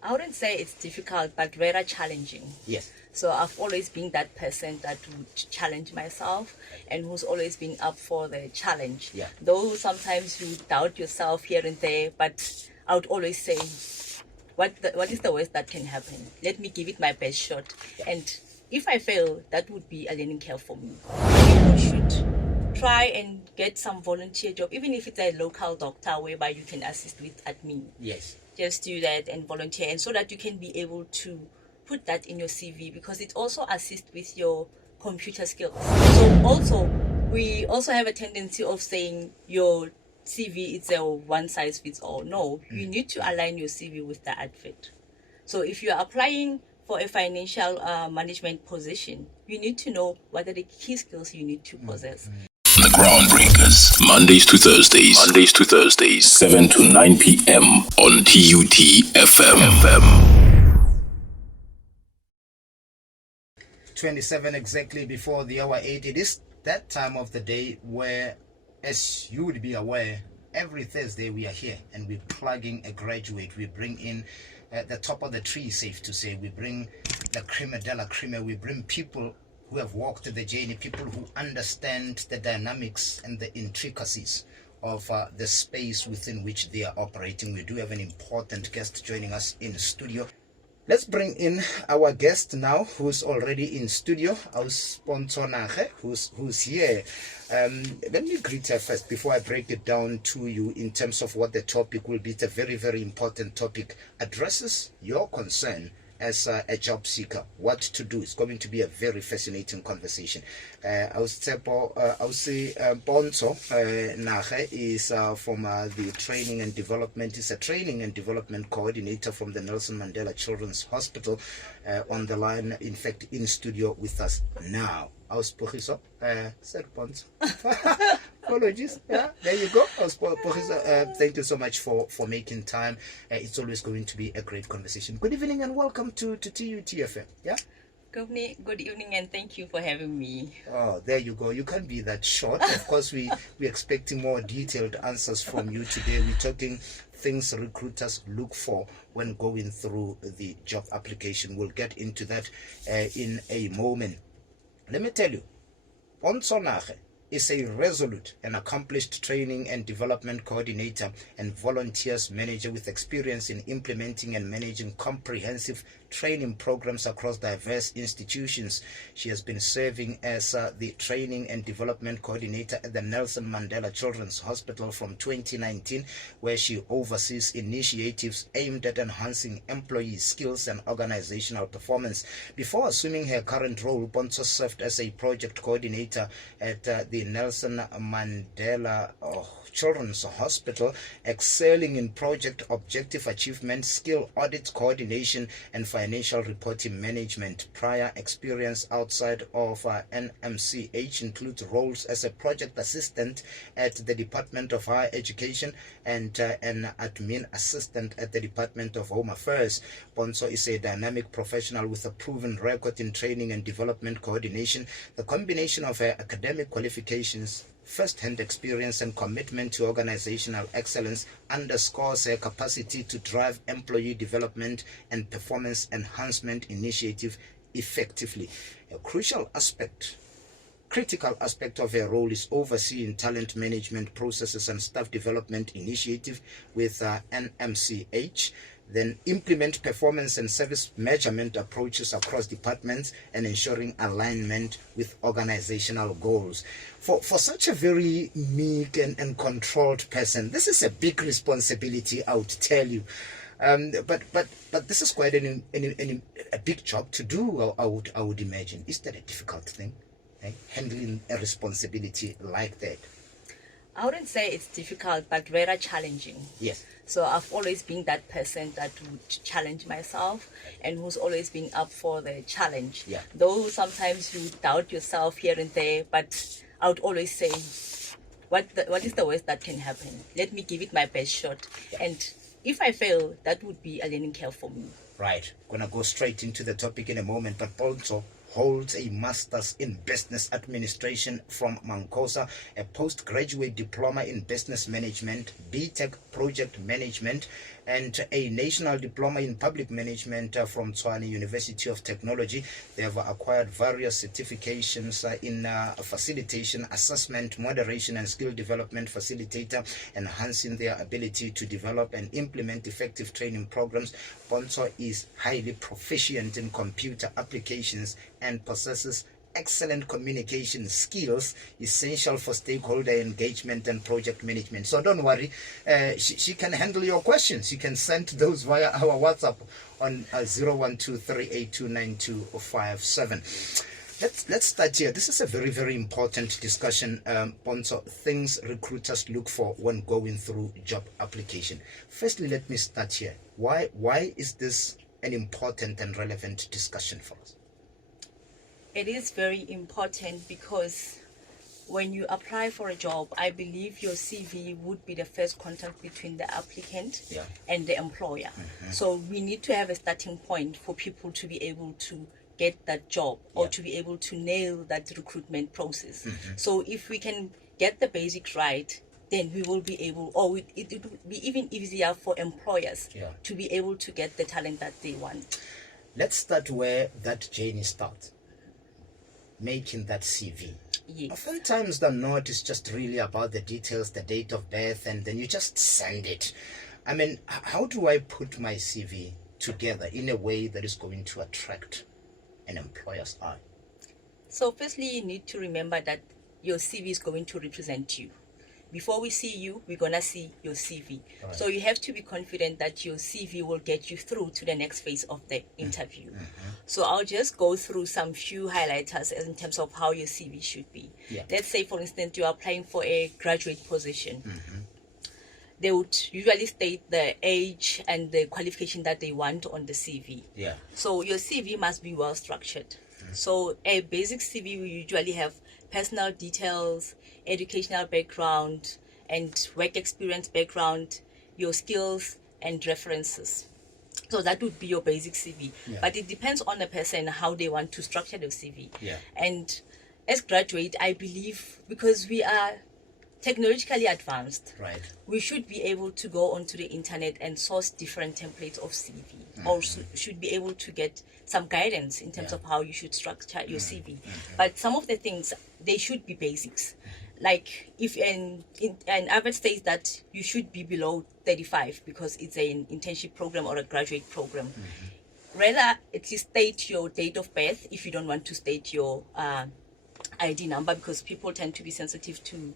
I wouldn't say it's difficult, but rather challenging. Yes. So I've always been that person that would challenge myself and who's always been up for the challenge. Yeah. Though sometimes you doubt yourself here and there, but I would always say, what is the worst that can happen? Let me give it my best shot. Yeah. And if I fail, that would be a learning curve for me. People should try and get some volunteer job, even if it's a local doctor whereby you can assist with admin. Yes. Just do that and volunteer, and so that you can be able to put that in your CV, because it also assists with your computer skills. So also, we also have a tendency of saying your CV is a one size fits all. No, you need to align your CV with the advert. So if you are applying for a financial management position, you need to know what are the key skills you need to possess. The Groundbreakers, Mondays to Thursdays, 7 to 9 p.m. on TUT FM. 27 exactly before the hour 8. It is that time of the day where, as you would be aware, every Thursday we are here and we're plugging a graduate. We bring in the top of the tree, safe to say. We bring the creme de la creme. We bring people who have walked the journey, people who understand the dynamics and the intricacies of the space within which they are operating. We do have an important guest joining us in the studio. Let's bring in our guest now, who's already in studio, Pontsho Nage, who's here. Let me greet her first before I break it down to you in terms of what the topic will be. It's a very, very important topic. Addresses your concern as a job seeker, what to do. It's going to be a very fascinating conversation. Pontsho Nage is from the training and development. He's a training and development coordinator from the Nelson Mandela Children's Hospital, on the line, in fact, in studio with us now. Said Pontsho. Apologies. Yeah, there you go. Thank you so much for making time. It's always going to be a great conversation. Good evening and welcome to TUTFM. Yeah. Good evening, and thank you for having me. Oh, there you go. You can't be that short. Of course, we're expecting more detailed answers from you today. We're talking things recruiters look for when going through the job application. We'll get into that in a moment. Let me tell you, Pontsho Nage is a resolute and accomplished training and development coordinator and volunteers manager with experience in implementing and managing comprehensive training programs across diverse institutions. She has been serving as the training and development coordinator at the Nelson Mandela Children's Hospital from 2019, where she oversees initiatives aimed at enhancing employee skills and organizational performance. Before assuming her current role, Pontsho served as a project coordinator at the Nelson Mandela Children's Hospital, excelling in project objective achievement, skill audit coordination, and financial reporting management. Prior experience outside of NMCH includes roles as a project assistant at the Department of Higher Education and an admin assistant at the Department of Home Affairs. Pontsho is a dynamic professional with a proven record in training and development coordination. The combination of her academic qualifications, first-hand experience, and commitment to organizational excellence underscores her capacity to drive employee development and performance enhancement initiative effectively. A critical aspect of her role is overseeing talent management processes and staff development initiative with NMCH, then implement performance and service measurement approaches across departments and ensuring alignment with organizational goals. For such a very meek and controlled person, this is a big responsibility, I would tell you. But this is quite a big job to do, I would imagine. Is that a difficult thing, handling a responsibility like that? I wouldn't say it's difficult, but rather challenging. Yes. So I've always been that person that would challenge myself and who's always been up for the challenge. Yeah. Though sometimes you doubt yourself here and there, but I would always say, what is the worst that can happen? Let me give it my best shot. Yeah. And if I fail, that would be a learning curve for me. Right. Gonna go straight into the topic in a moment, but Pontsho holds a master's in business administration from Mankosa, a postgraduate diploma in business management, BTech project management, and a National Diploma in Public Management from Tshwane University of Technology. They have acquired various certifications in facilitation, assessment, moderation, and skill development facilitator, enhancing their ability to develop and implement effective training programs. Pontsho is highly proficient in computer applications and possesses excellent communication skills essential for stakeholder engagement and project management. So don't worry, she can handle your questions. You can send those via our WhatsApp on 01238292257. Let's start here. This is a very, very important discussion, Pontsho, things recruiters look for when going through job application. Firstly, let me start here. Why is this an important and relevant discussion for us? It is very important because when you apply for a job, I believe your CV would be the first contact between the applicant and the employer. So we need to have a starting point for people to be able to get that job or to be able to nail that recruitment process. So if we can get the basics right, then we will be able, or it will be even easier for employers to be able to get the talent that they want. Let's start where that journey starts. Making that CV. Yes. Oftentimes the note is just really about the details, the date of birth, and then you just send it. I mean, how do I put my CV together in a way that is going to attract an employer's eye? So firstly, you need to remember that your CV is going to represent you. Before we see you, we're going to see your CV. Right. So you have to be confident that your CV will get you through to the next phase of the interview. So I'll just go through some few highlighters in terms of how your CV should be. Let's say, for instance, you're applying for a graduate position. They would usually state the age and the qualification that they want on the CV. So your CV must be well structured. So a basic CV will usually have personal details, educational background, and work experience background, your skills and references. So that would be your basic CV. But it depends on the person how they want to structure their CV. And as graduate, I believe because we are technologically advanced, we should be able to go onto the internet and source different templates of CV, or should be able to get some guidance in terms of how you should structure your CV. But some of the things, they should be basics. Like if an average says that you should be below 35 because it's an internship program or a graduate program, rather at least state your date of birth if you don't want to state your ID number, because people tend to be sensitive to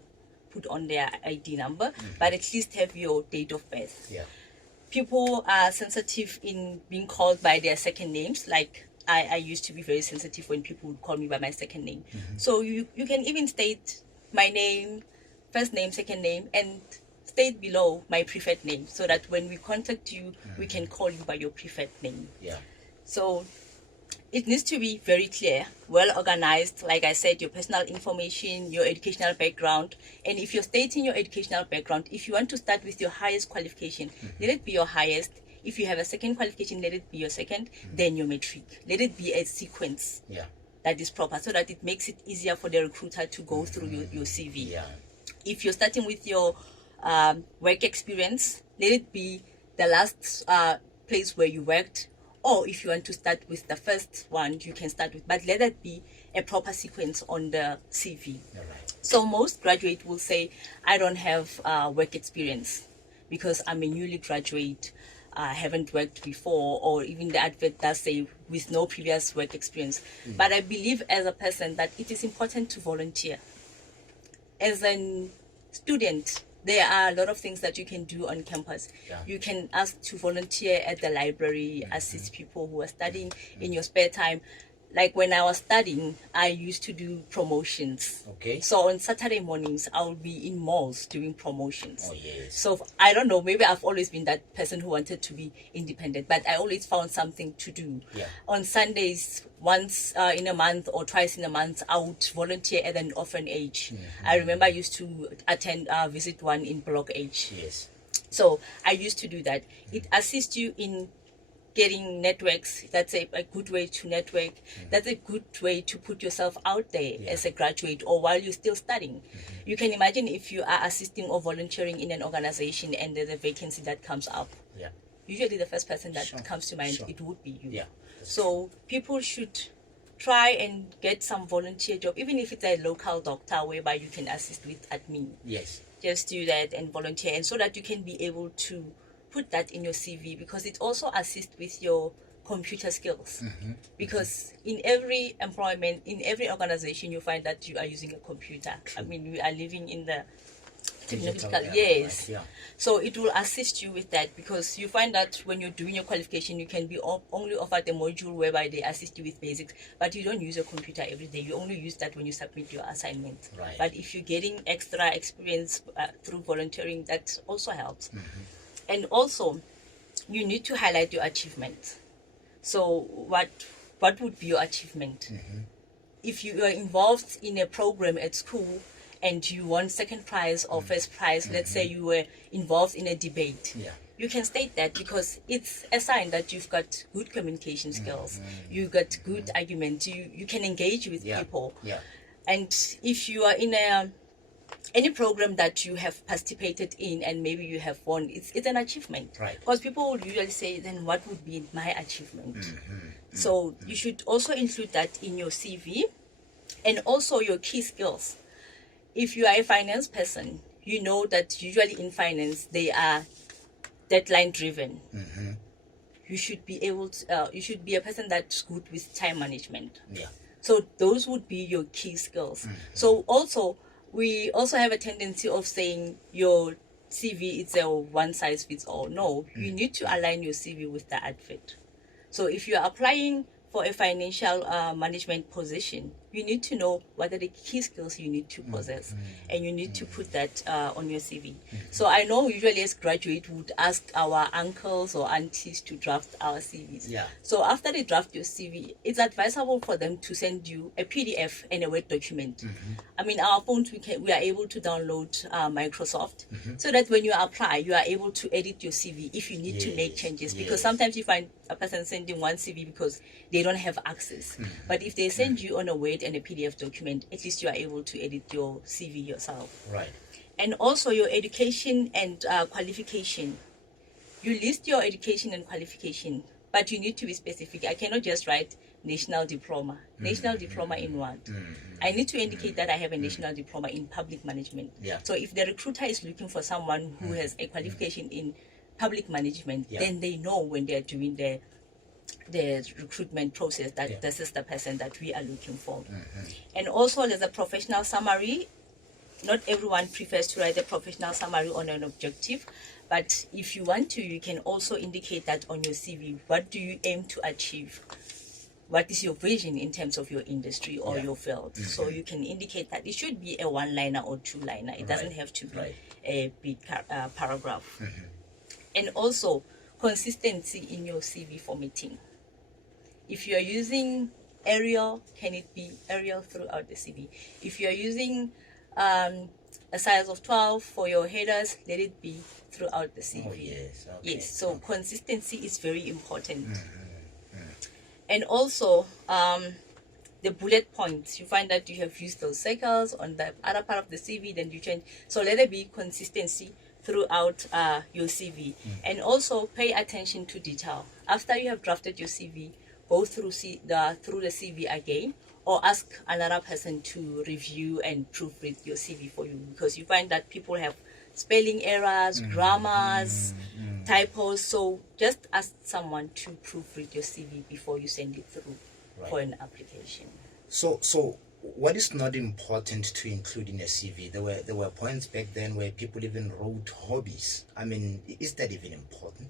put on their ID number, but at least have your date of birth. People are sensitive in being called by their second names. Like I used to be very sensitive when people would call me by my second name. So you can even state my name, first name, second name, and state below my preferred name, so that when we contact you, we can call you by your preferred name. So it needs to be very clear, well organized. Like I said, your personal information, your educational background. And if you're stating your educational background, if you want to start with your highest qualification, let it be your highest. If you have a second qualification, let it be your second, then your matric. Let it be a sequence that is proper, so that it makes it easier for the recruiter to go through your CV. If you're starting with your work experience, let it be the last place where you worked. Or if you want to start with the first one, you can start with, but let it be a proper sequence on the CV. So most graduates will say, I don't have work experience because I'm a newly graduate, I haven't worked before, or even the advert does say with no previous work experience. But I believe as a person that it is important to volunteer. As a student, there are a lot of things that you can do on campus. You can ask to volunteer at the library, assist people who are studying in your spare time. Like when I was studying, I used to do promotions. So on Saturday mornings, I will be in malls doing promotions. So I don't know, maybe I've always been that person who wanted to be independent, but I always found something to do. On Sundays, once in a month or twice in a month, I would volunteer at an orphanage. I remember I used to visit one in Block H. So I used to do that. It assists you in getting networks. That's a good way to network. That's a good way to put yourself out there as a graduate or while you're still studying. You can imagine if you are assisting or volunteering in an organization and there's a vacancy that comes up. usually the first person that Sure, comes to mind, sure. it would be you. Yeah. So people should try and get some volunteer job, even if it's a local doctor whereby you can assist with admin. Yes. Just do that and volunteer, and so that you can be able to put that in your CV, because it also assists with your computer skills. Because in every employment, in every organization, you find that you are using a computer. I mean, we are living in the technological, Digital era, yes. right, yeah. So it will assist you with that, because you find that when you're doing your qualification, you can be only offered a module whereby they assist you with basics, but you don't use your computer every day. You only use that when you submit your assignment. Right. But if you're getting extra experience through volunteering, that also helps. And also, you need to highlight your achievements. So what would be your achievement? If you are involved in a program at school and you won second prize or first prize, let's say you were involved in a debate, Yeah. you can state that, because it's a sign that you've got good communication skills, you got good arguments, you can engage with Yeah. people. Yeah. And if you are in any program that you have participated in and maybe you have won, it's an achievement. Right. Because people would usually say, then what would be my achievement? So you should also include that in your CV, and also your key skills. If you are a finance person, you know that usually in finance they are deadline driven. You should be able to, you should be a person that's good with time management. Yeah. So those would be your key skills. So also, we also have a tendency of saying your CV is a one size fits all. No, you need to align your CV with the advert. So if you are applying for a financial management position, you need to know what are the key skills you need to possess, and you need to put that on your CV. So I know usually as graduates would ask our uncles or aunties to draft our CVs. Yeah. So after they draft your CV, it's advisable for them to send you a PDF and a Word document. I mean, our phones, we are able to download Microsoft, so that when you apply, you are able to edit your CV if you need to make changes. Because sometimes you find a person sending one CV because they don't have access. But if they send you on a Word and a PDF document, at least you are able to edit your CV yourself. Right. And also your education and qualification. You list your education and qualification, but you need to be specific. I cannot just write national diploma. National diploma in what? I need to indicate that I have a national diploma in public management. Yeah. So if the recruiter is looking for someone who has a qualification in public management, then they know when they're doing the recruitment process that this is the person that we are looking for. And also there's a professional summary. Not everyone prefers to write a professional summary on an objective, but if you want to, you can also indicate that on your CV. What do you aim to achieve? What is your vision in terms of your industry or your field? So you can indicate that. It should be a one-liner or two-liner. It doesn't have to be a big paragraph. And also consistency in your CV formatting. If you are using Arial, can it be Arial throughout the CV? If you are using a size of 12 for your headers, let it be throughout the CV. Oh, yes. Okay. Yes, so consistency is very important. And also the bullet points, you find that you have used those circles on the other part of the CV, then you change. So let it be consistency throughout your CV. And also pay attention to detail. After you have drafted your CV, go through the CV again, or ask another person to review and proofread your CV for you, because you find that people have spelling errors, grammars, typos. So just ask someone to proofread your CV before you send it through for an application. So what is not important to include in a CV? There were points back then where people even wrote hobbies. I mean, is that even important?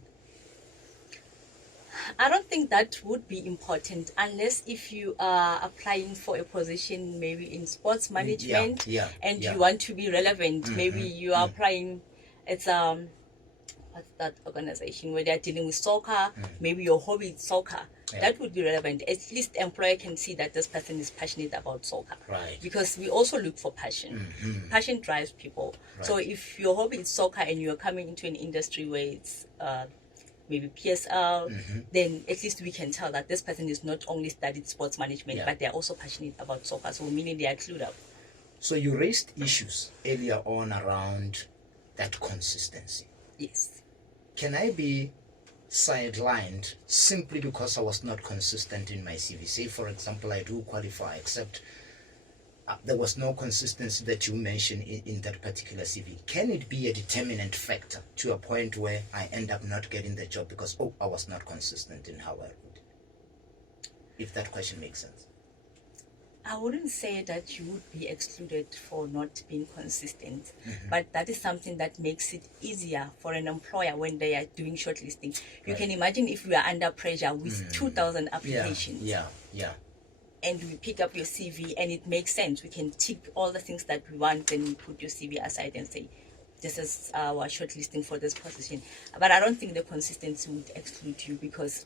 I don't think that would be important unless if you are applying for a position maybe in sports management and you want to be relevant. Maybe you are applying, it's what's that organization where they're dealing with soccer, maybe your hobby is soccer. That would be relevant. At least the employer can see that this person is passionate about soccer. Right. Because we also look for passion. Passion drives people. Right. So if your hobby is soccer and you're coming into an industry where it's maybe PSL, then at least we can tell that this person is not only studied sports management, but they're also passionate about soccer. So meaning they are clued up. So you raised issues earlier on around that consistency. Yes. Can I be sidelined simply because I was not consistent in my CV? Say, for example, I do qualify, except there was no consistency that you mentioned in that particular CV. Can it be a determinant factor to a point where I end up not getting the job because, I was not consistent in how I wrote? If that question makes sense. I wouldn't say that you would be excluded for not being consistent, but that is something that makes it easier for an employer when they are doing shortlisting. You can imagine if we are under pressure with 2,000 applications. Yeah. And we pick up your CV and it makes sense. We can tick all the things that we want, then we put your CV aside and say, this is our shortlisting for this position. But I don't think the consistency would exclude you, because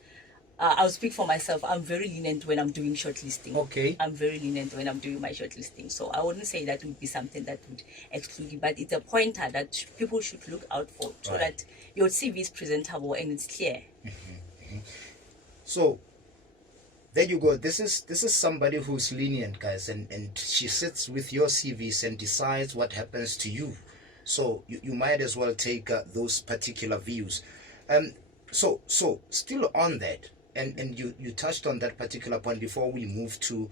I'll speak for myself. I'm very lenient when I'm doing shortlisting. Okay. I'm very lenient when I'm doing my shortlisting. So I wouldn't say that would be something that would exclude you, but it's a pointer that people should look out for, so that your CV is presentable and it's clear. So there you go. This is somebody who's lenient, guys, and she sits with your CVs and decides what happens to you. So you might as well take those particular views. So still on that, and you touched on that particular point before we move to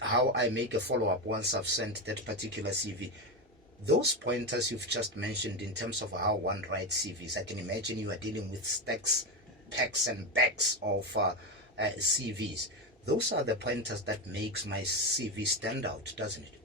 how I make a follow-up once I've sent that particular CV. Those pointers you've just mentioned in terms of how one writes CVs, I can imagine you are dealing with stacks, packs and backs of CVs. Those are the pointers that makes my CV stand out, doesn't it?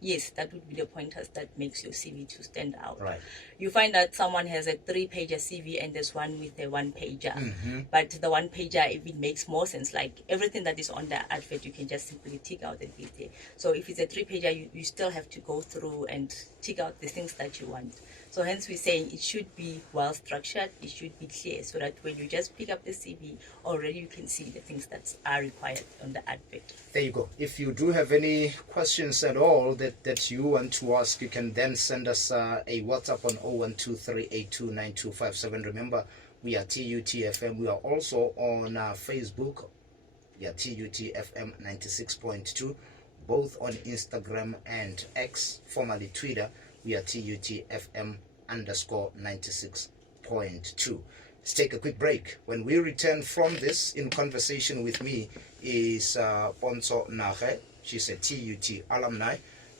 Yes, that would be the pointers that makes your CV to stand out. Right. You find that someone has a 3-pager CV and there's one with a 1-pager. But the 1-pager, if it makes more sense, like everything that is on the advert, you can just simply tick out and leave there. So if it's a 3-pager, you still have to go through and tick out the things that you want. So hence we're saying it should be well structured, it should be clear, so that when you just pick up the CV, already you can see the things that are required on the advert. There you go. If you do have any questions at all that you want to ask, you can then send us a WhatsApp on 0123829257. Remember, we are TUTFM. We are also on Facebook. We are TUTFM 96.2, both on Instagram and X, formerly Twitter. We are TUTFM_96.2. Let's take a quick break. When we return from this, in conversation with me is Pontsho Nage. She's a TUT alumni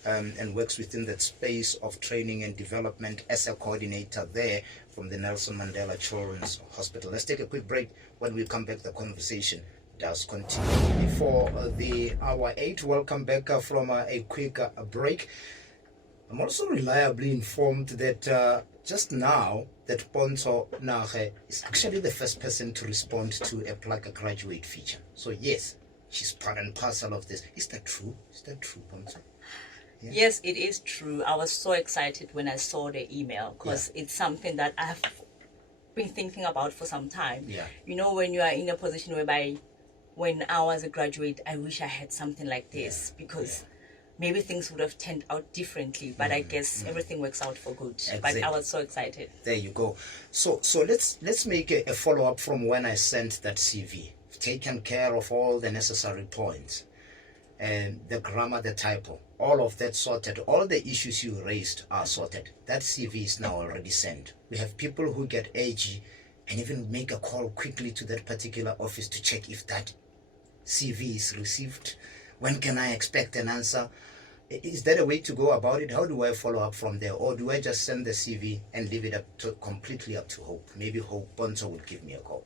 and works within that space of training and development as a coordinator there from the Nelson Mandela Children's Hospital. Let's take a quick break. When we come back, the conversation does continue. Before the hour 8, welcome back from a quick break. I'm also reliably informed that just now that Pontsho Nage is actually the first person to respond to a Plug a Graduate feature. So yes, she's part and parcel of this. Is that true? Is that true, Pontsho? Yeah. Yes, it is true. I was so excited when I saw the email, because it's something that I have been thinking about for some time. Yeah. You know, when you are in a position whereby, when I was a graduate, I wish I had something like this, because maybe things would have turned out differently, but I guess everything works out for good. Exactly. But I was so excited. There you go. So let's make a follow-up from when I sent that CV. I've taken care of all the necessary points, and the grammar, the typo, all of that sorted. All the issues you raised are sorted. That CV is now already sent. We have people who get edgy and even make a call quickly to that particular office to check if that CV is received. When can I expect an answer? Is there a way to go about it? How do I follow up from there? Or do I just send the CV and leave it completely up to Hope? Maybe Hope Pontsho will give me a call.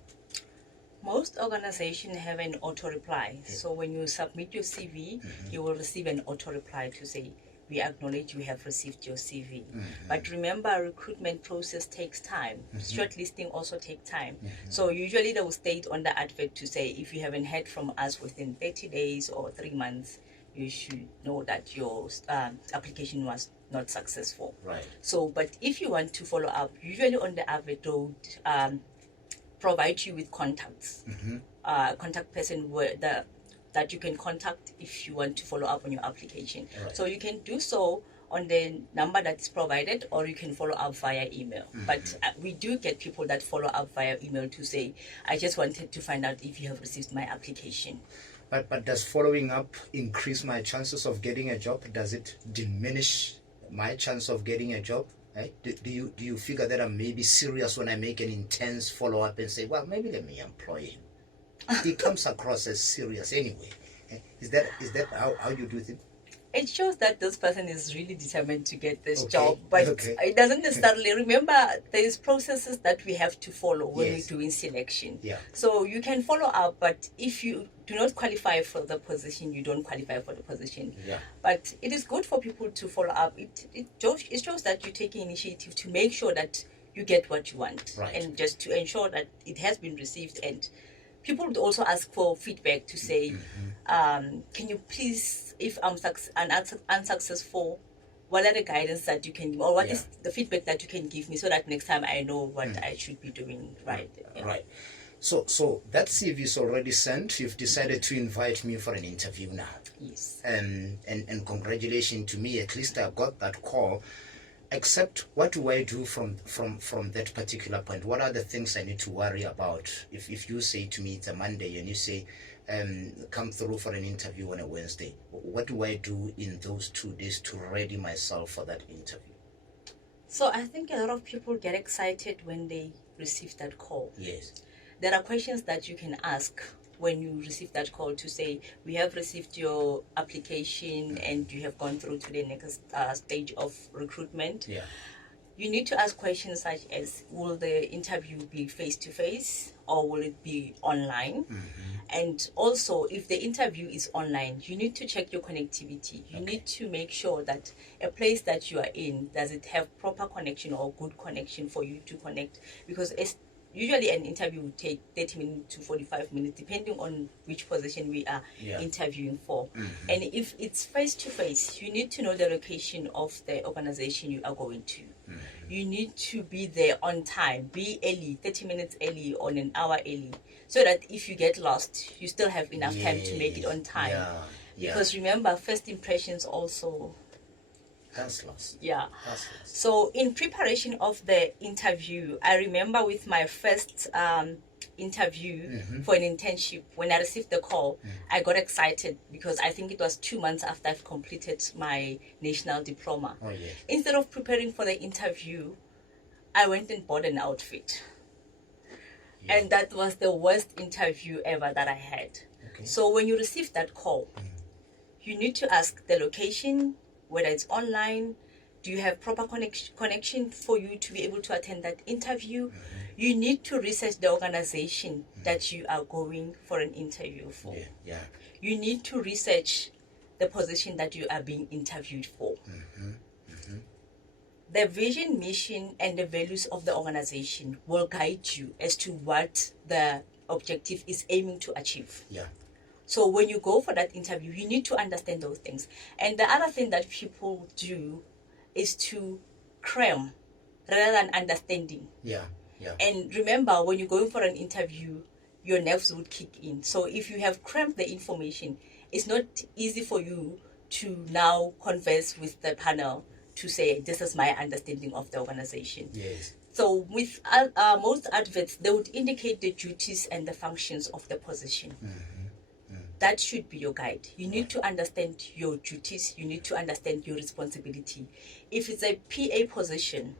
Most organizations have an auto reply. So when you submit your CV, you will receive an auto reply to say, we acknowledge you have received your CV. But remember, recruitment process takes time. Shortlisting also takes time. So usually they will state on the advert to say, if you haven't heard from us within 30 days or 3 months, you should know that your application was not successful. Right. So, but if you want to follow up, usually on the advert, they'll provide you with contacts. Contact person that you can contact if you want to follow up on your application. Right. So you can do so on the number that is provided, or you can follow up via email. But we do get people that follow up via email to say, I just wanted to find out if you have received my application. But does following up increase my chances of getting a job? Does it diminish my chance of getting a job? Right? Do you figure that I'm maybe serious when I make an intense follow-up and say, well, maybe let me employ him? He comes across as serious anyway. Is that how you do things? It shows that this person is really determined to get this Okay, job, but okay. it doesn't necessarily. Remember, there's processes that we have to follow when Yes. we're doing selection. Yeah. So you can follow up, but if you do not qualify for the position, you don't qualify for the position. Yeah. But it is good for people to follow up. It shows that you take initiative to make sure that you get what you want, Right. and just to ensure that it has been received. And people would also ask for feedback to say, can you please, if I'm unsuccessful, what are the guidance that you can give, or what is the feedback that you can give me, so that next time I know what I should be doing right. Yeah. Right. So that CV is already sent. You've decided to invite me for an interview now. Yes. And congratulations to me. At least I got that call. Except, what do I do from that particular point? What are the things I need to worry about? If you say to me it's a Monday and you say, come through for an interview on a Wednesday, what do I do in those 2 days to ready myself for that interview? So I think a lot of people get excited when they receive that call. Yes. There are questions that you can ask when you receive that call to say, we have received your application and you have gone through to the next stage of recruitment. Yeah. You need to ask questions such as, will the interview be face-to-face or will it be online? And also, if the interview is online, you need to check your connectivity. You need to make sure that a place that you are in, does it have proper connection or good connection for you to connect? Because usually an interview will take 30 minutes to 45 minutes, depending on which position we are interviewing for. And if it's face-to-face, you need to know the location of the organization you are going to. You need to be there on time, be early, 30 minutes early or an hour early, so that if you get lost, you still have enough time to make it on time. Yeah. Because remember, first impressions also. That's lost. Yeah. That's lost. So in preparation of the interview, I remember with my first interview for an internship, when I received the call, I got excited because I think it was 2 months after I've completed my national diploma. Oh, yes. Instead of preparing for the interview, I went and bought an outfit. Yeah. And that was the worst interview ever that I had. Okay. So when you receive that call, you need to ask the location, whether it's online, do you have proper connection for you to be able to attend that interview? You need to research the organization that you are going for an interview for. Yeah. You need to research the position that you are being interviewed for. The vision, mission, and the values of the organization will guide you as to what the objective is aiming to achieve. Yeah. So when you go for that interview, you need to understand those things. And the other thing that people do is to cram rather than understanding. Yeah. And remember, when you're going for an interview, your nerves would kick in. So if you have crammed the information, it's not easy for you to now converse with the panel to say, this is my understanding of the organization. Yes. So with most adverts, they would indicate the duties and the functions of the position. That should be your guide. You need to understand your duties. You need to understand your responsibility. If it's a PA position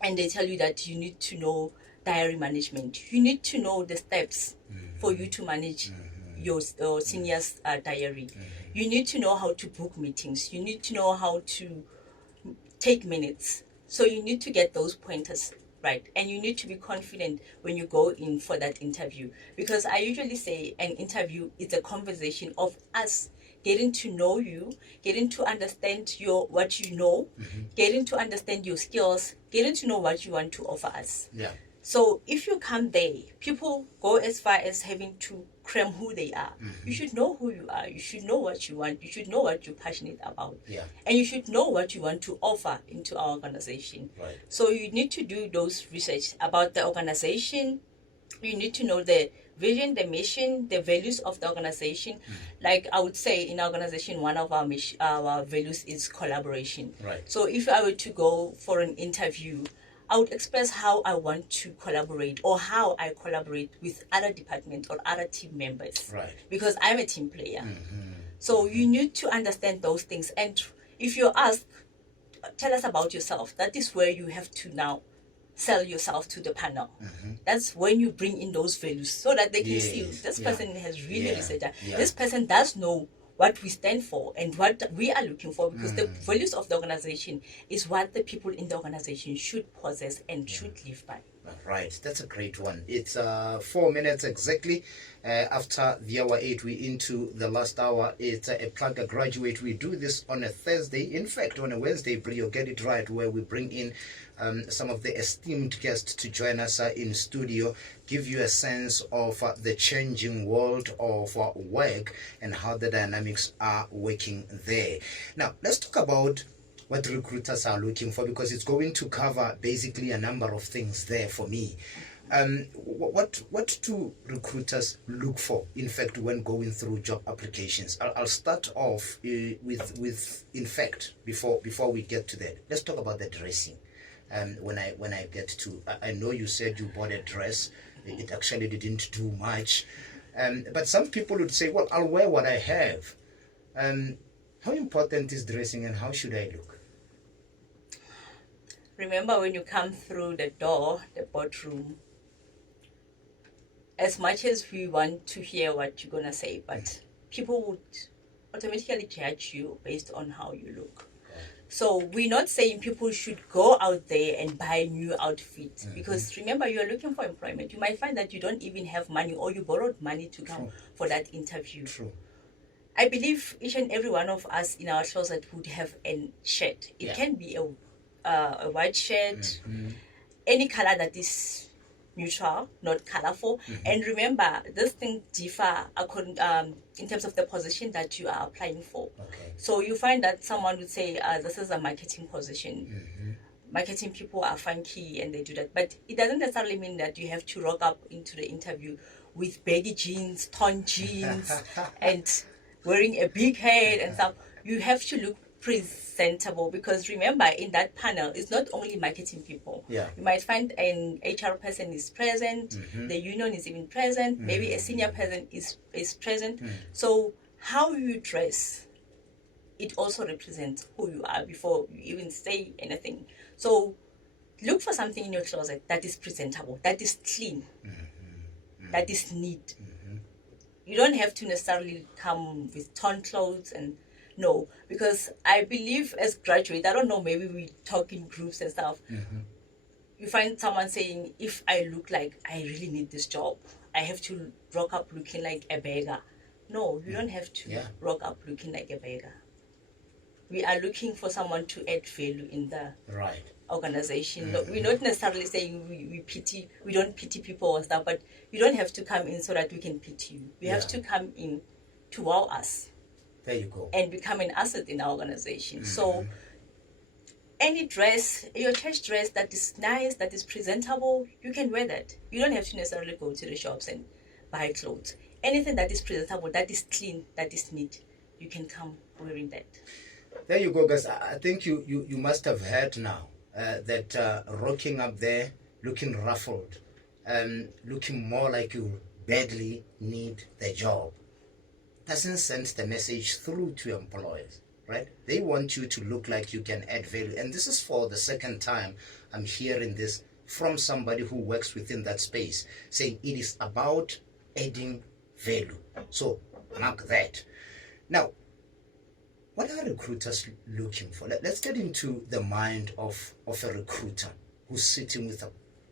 and they tell you that you need to know diary management, you need to know the steps for you to manage your senior's diary. You need to know how to book meetings. You need to know how to take minutes. So you need to get those pointers right. And you need to be confident when you go in for that interview. Because I usually say an interview is a conversation of us getting to know you, getting to understand what you know, getting to understand your skills, getting to know what you want to offer us. Yeah. So if you come there, people go as far as having to cram who they are. You should know who you are. You should know what you want. You should know what you're passionate about. Yeah. And you should know what you want to offer into our organization. Right. So you need to do those research about the organization. You need to know the vision, the mission, the values of the organization. Like I would say in our organization, one of our values is collaboration. Right. So if I were to go for an interview, I would express how I want to collaborate or how I collaborate with other departments or other team members. Right. Because I'm a team player. So you need to understand those things. And if you're asked, tell us about yourself. That is where you have to now sell yourself to the panel. That's when you bring in those values so that they can see this person has really researched that. This person does know what we stand for and what we are looking for, because the values of the organization is what the people in the organization should possess and should live by. Right, that's a great one. It's 4 minutes exactly after the hour 8. We're into the last hour. It's a plug, a graduate. We do this on a Thursday, in fact on a Wednesday, Brio, get it right, where we bring in some of the esteemed guests to join us in studio, give you a sense of the changing world of work and how the dynamics are working there. Now, let's talk about what recruiters are looking for, because it's going to cover basically a number of things there for me. What do recruiters look for, in fact, when going through job applications? I'll start off with in fact, before we get to that, let's talk about the dressing. When I get to, I know you said you bought a dress, it actually didn't do much, but some people would say, well, I'll wear what I have. How important is dressing and how should I look? Remember, when you come through the door, the boardroom, as much as we want to hear what you're going to say, but people would automatically judge you based on how you look. So we're not saying people should go out there and buy new outfits, because remember, you're looking for employment. You might find that you don't even have money, or you borrowed money to come for that interview. True. I believe each and every one of us in our closet would have a shirt. It can be a white shirt, any color that is neutral, not colorful. And remember, this thing differ according in terms of the position that you are applying for. So you find that someone would say, this is a marketing position. Marketing people are funky and they do that, but it doesn't necessarily mean that you have to rock up into the interview with baggy jeans, torn jeans, and wearing a big hat and stuff. You have to look presentable, because remember, in that panel, it's not only marketing people. You might find an HR person is present, the union is even present, maybe a senior person is present. So how you dress, it also represents who you are before you even say anything. So look for something in your closet that is presentable, that is clean, that is neat. You don't have to necessarily come with torn clothes and no, because I believe as graduates, I don't know, maybe we talk in groups and stuff. You find someone saying, if I look like I really need this job, I have to rock up looking like a beggar. No, you don't have to rock up looking like a beggar. We are looking for someone to add value in the organization. We're not necessarily saying we don't pity people and stuff, but you don't have to come in so that we can pity you. You have to come in to wow us. There you go. And become an asset in our organization. So any dress, your church dress that is nice, that is presentable, you can wear that. You don't have to necessarily go to the shops and buy clothes. Anything that is presentable, that is clean, that is neat, you can come wearing that. There you go, guys. I think you must have heard now that rocking up there, looking ruffled, looking more like you badly need the job, doesn't send the message through to employers, right? They want you to look like you can add value. And this is for the second time I'm hearing this from somebody who works within that space, saying it is about adding value. So mark that. Now, what are recruiters looking for? Let's get into the mind of a recruiter who's sitting with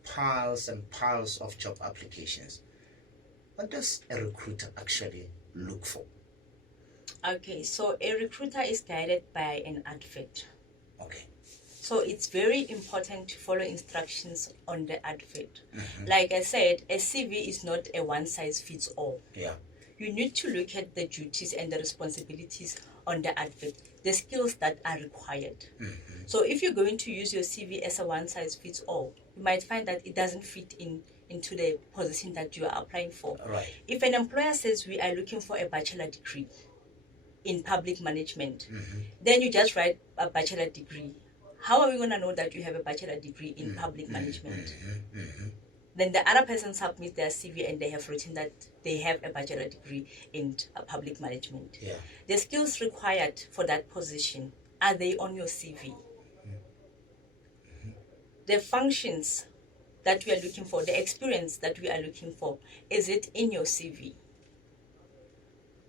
piles and piles of job applications. What does a recruiter actually look for? Okay, so a recruiter is guided by an advert. Okay. So it's very important to follow instructions on the advert. Like I said, a CV is not a one-size-fits-all. You need to look at the duties and the responsibilities on the advert, the skills that are required. So if you're going to use your CV as a one-size-fits-all, you might find that it doesn't fit into the position that you are applying for. If an employer says we are looking for a bachelor degree in public management, then you just write a bachelor degree. How are we going to know that you have a bachelor degree in public management? Then the other person submits their CV and they have written that they have a bachelor degree in public management. The skills required for that position, are they on your CV? the functions that we are looking for, the experience that we are looking for, is it in your CV?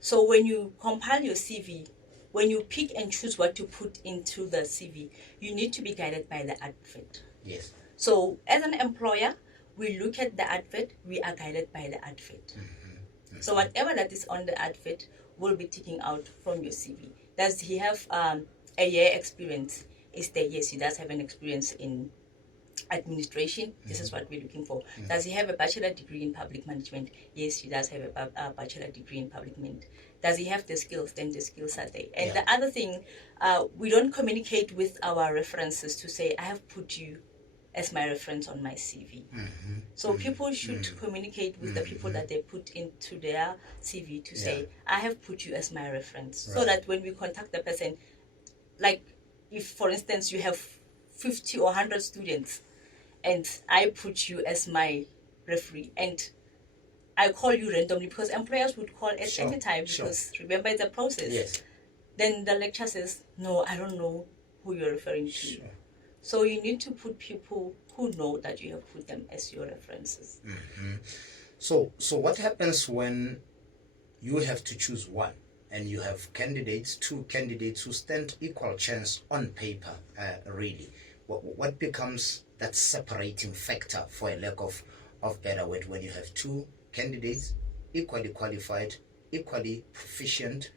So when you compile your CV, when you pick and choose what to put into the CV, you need to be guided by the advert. Yes. So as an employer, we look at the advert, we are guided by the advert. So whatever that is on the advert will be taken out from your CV. Does he have a year experience? Is there? Yes, he does have an experience in administration. This is what we're looking for. Does he have a bachelor degree in public management? Yes, he does have a bachelor degree in public management. Does he have the skills? Then the skills are there. And the other thing, we don't communicate with our references to say, I have put you as my reference on my CV. So people should communicate with the people that they put into their CV to say, I have put you as my reference. So that when we contact the person, like if for instance you have 50 or 100 students and I put you as my referee and I call you randomly, because employers would call at any time, because remember it's a process. Yes. Then the lecturer says, no, I don't know who you're referring to. So you need to put people who know that you have put them as your references. So what happens when you have to choose one and you have two candidates who stand equal chance on paper, really? What becomes that separating factor, for a lack of better word, when you have two candidates equally qualified, equally proficient,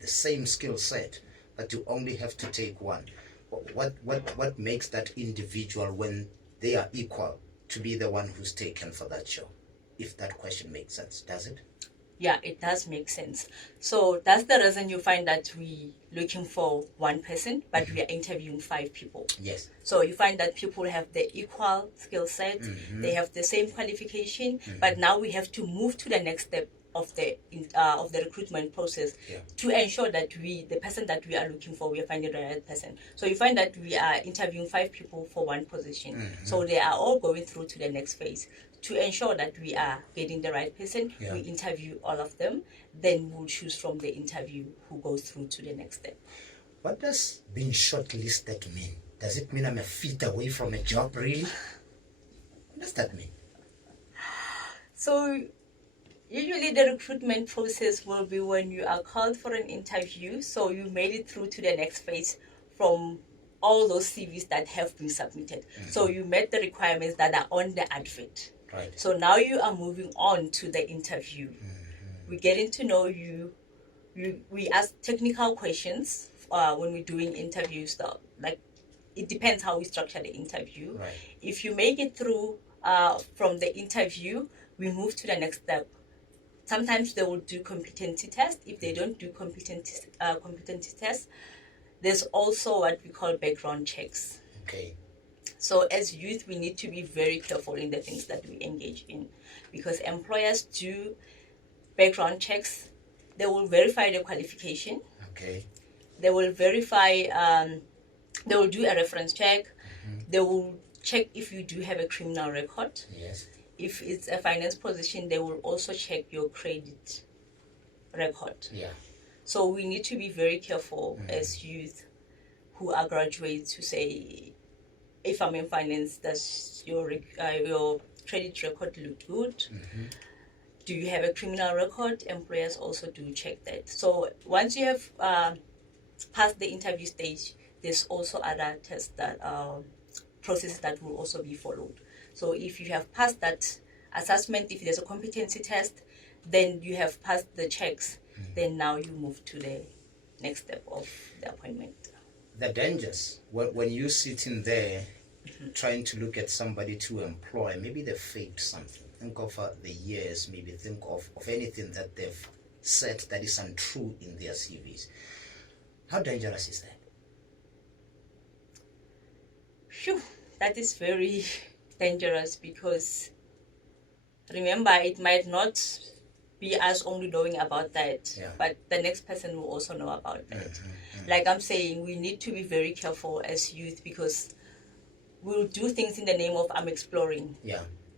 the same skill set, but you only have to take one? What makes that individual, when they are equal, to be the one who's taken for that job? If that question makes sense, does it? Yeah, it does make sense. So that's the reason you find that we looking for one person, but we are interviewing 5 people. Yes. So you find that people have the equal skill set, they have the same qualification, but now we have to move to the next step of the recruitment process to ensure that the person that we are looking for, we are finding the right person. So you find that we are interviewing 5 people for one position. So they are all going through to the next phase. To ensure that we are getting the right person, we interview all of them. Then we'll choose from the interview who goes through to the next step. What does being shortlisted mean? Does it mean I'm a feet away from a job, really? What does that mean? So usually the recruitment process will be when you are called for an interview. So you made it through to the next phase from all those CVs that have been submitted. So you met the requirements that are on the advert. Right. So now you are moving on to the interview. We're getting to know you. We ask technical questions when we're doing interviews. Like, it depends how we structure the interview. Right. If you make it through from the interview, we move to the next step. Sometimes they will do competency tests. If they don't do competency tests, there's also what we call background checks. Okay. So as youth, we need to be very careful in the things that we engage in, because employers do background checks. They will verify the qualification. Okay. They will verify, they will do a reference check. They will check if you do have a criminal record. Yes. If it's a finance position, they will also check your credit record. Yeah. So we need to be very careful as youth who are graduates to say, if I'm in finance, does your credit record look good? Do you have a criminal record? Employers also do check that. So once you have passed the interview stage, there's also other tests that processes that will also be followed. So if you have passed that assessment, if there's a competency test, then you have passed the checks. Then now you move to the next step of the appointment. The dangers, when you're sitting there trying to look at somebody to employ, maybe they faked something. Think of the years, maybe think of anything that they've said that is untrue in their CVs. How dangerous is that? Phew, that is very dangerous, because remember, it might not be us only knowing about that, but the next person will also know about that. Like I'm saying, we need to be very careful as youth, because we'll do things in the name of I'm exploring.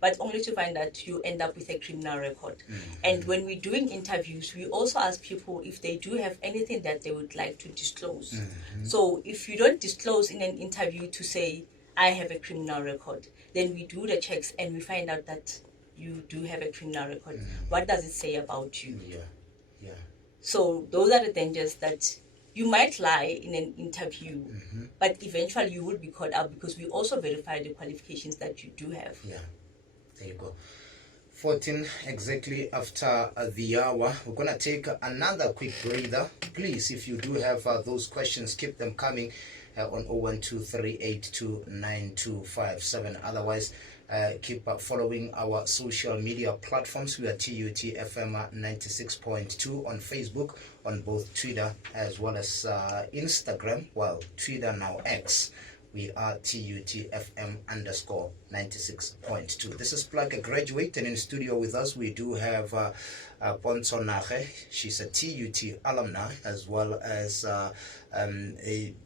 But only to find that you end up with a criminal record. And when we're doing interviews, we also ask people if they do have anything that they would like to disclose. So if you don't disclose in an interview to say, I have a criminal record. Then we do the checks and we find out that you do have a criminal record. What does it say about you? Yeah. So those are the dangers that you might lie in an interview, but eventually you will be caught out because we also verify the qualifications that you do have. Yeah, there you go. 14 exactly after the hour. We're going to take another quick breather. Please, if you do have those questions, keep them coming on 0123829257. Otherwise, keep following our social media platforms. We are TUTFM 96.2 on Facebook, on both Twitter as well as Instagram. Well, Twitter now X. We are TUTFM _ 96.2. This is Plug, a graduate, and in studio with us we do have Pontsho Nage. She's a TUT alumna, as well as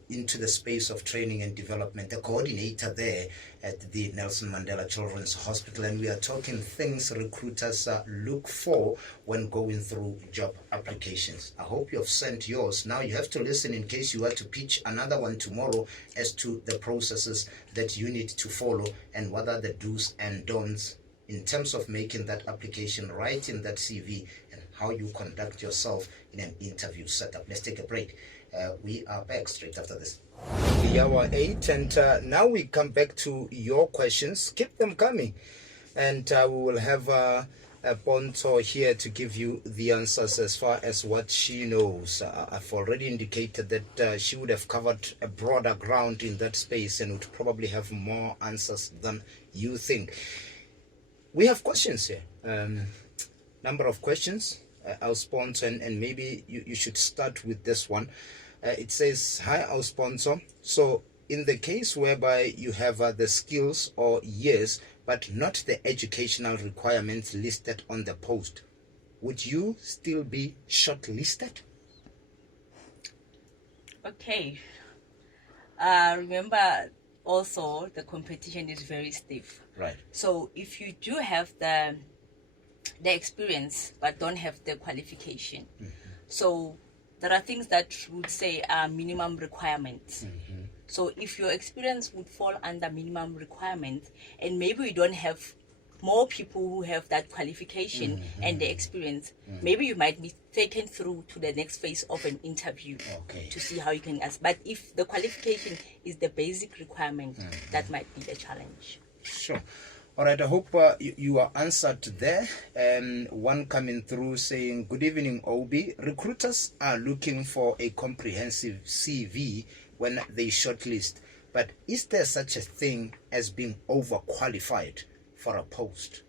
into the space of training and development, a coordinator there at the Nelson Mandela Children's Hospital. And we are talking things recruiters look for when going through job applications. I hope you have sent yours. Now you have to listen in case you were to pitch another one tomorrow as to the processes that you need to follow and what are the do's and don'ts in terms of making that application, writing that CV, and how you conduct yourself in an interview setup. Let's take a break. We are back straight after this. The hour 8, and now we come back to your questions. Keep them coming, and we will have Pontsho here to give you the answers as far as what she knows. I've already indicated that she would have covered a broader ground in that space and would probably have more answers than you think. We have questions here, number of questions. I'll sponsor, and maybe you should start with this one. It says, hi, I'll sponsor. So in the case whereby you have the skills or years, but not the educational requirements listed on the post, would you still be shortlisted? Okay. Remember also the competition is very stiff. Right. So if you do have the experience but don't have the qualification, so there are things that would say are minimum requirements. So if your experience would fall under minimum requirements, and maybe we don't have more people who have that qualification and the experience, maybe you might be taken through to the next phase of an interview to see how you can ask. But if the qualification is the basic requirement, that might be the challenge. Sure. All right, I hope you are answered there. One coming through saying, good evening, Obi. Recruiters are looking for a comprehensive CV when they shortlist. But is there such a thing as being overqualified for a post?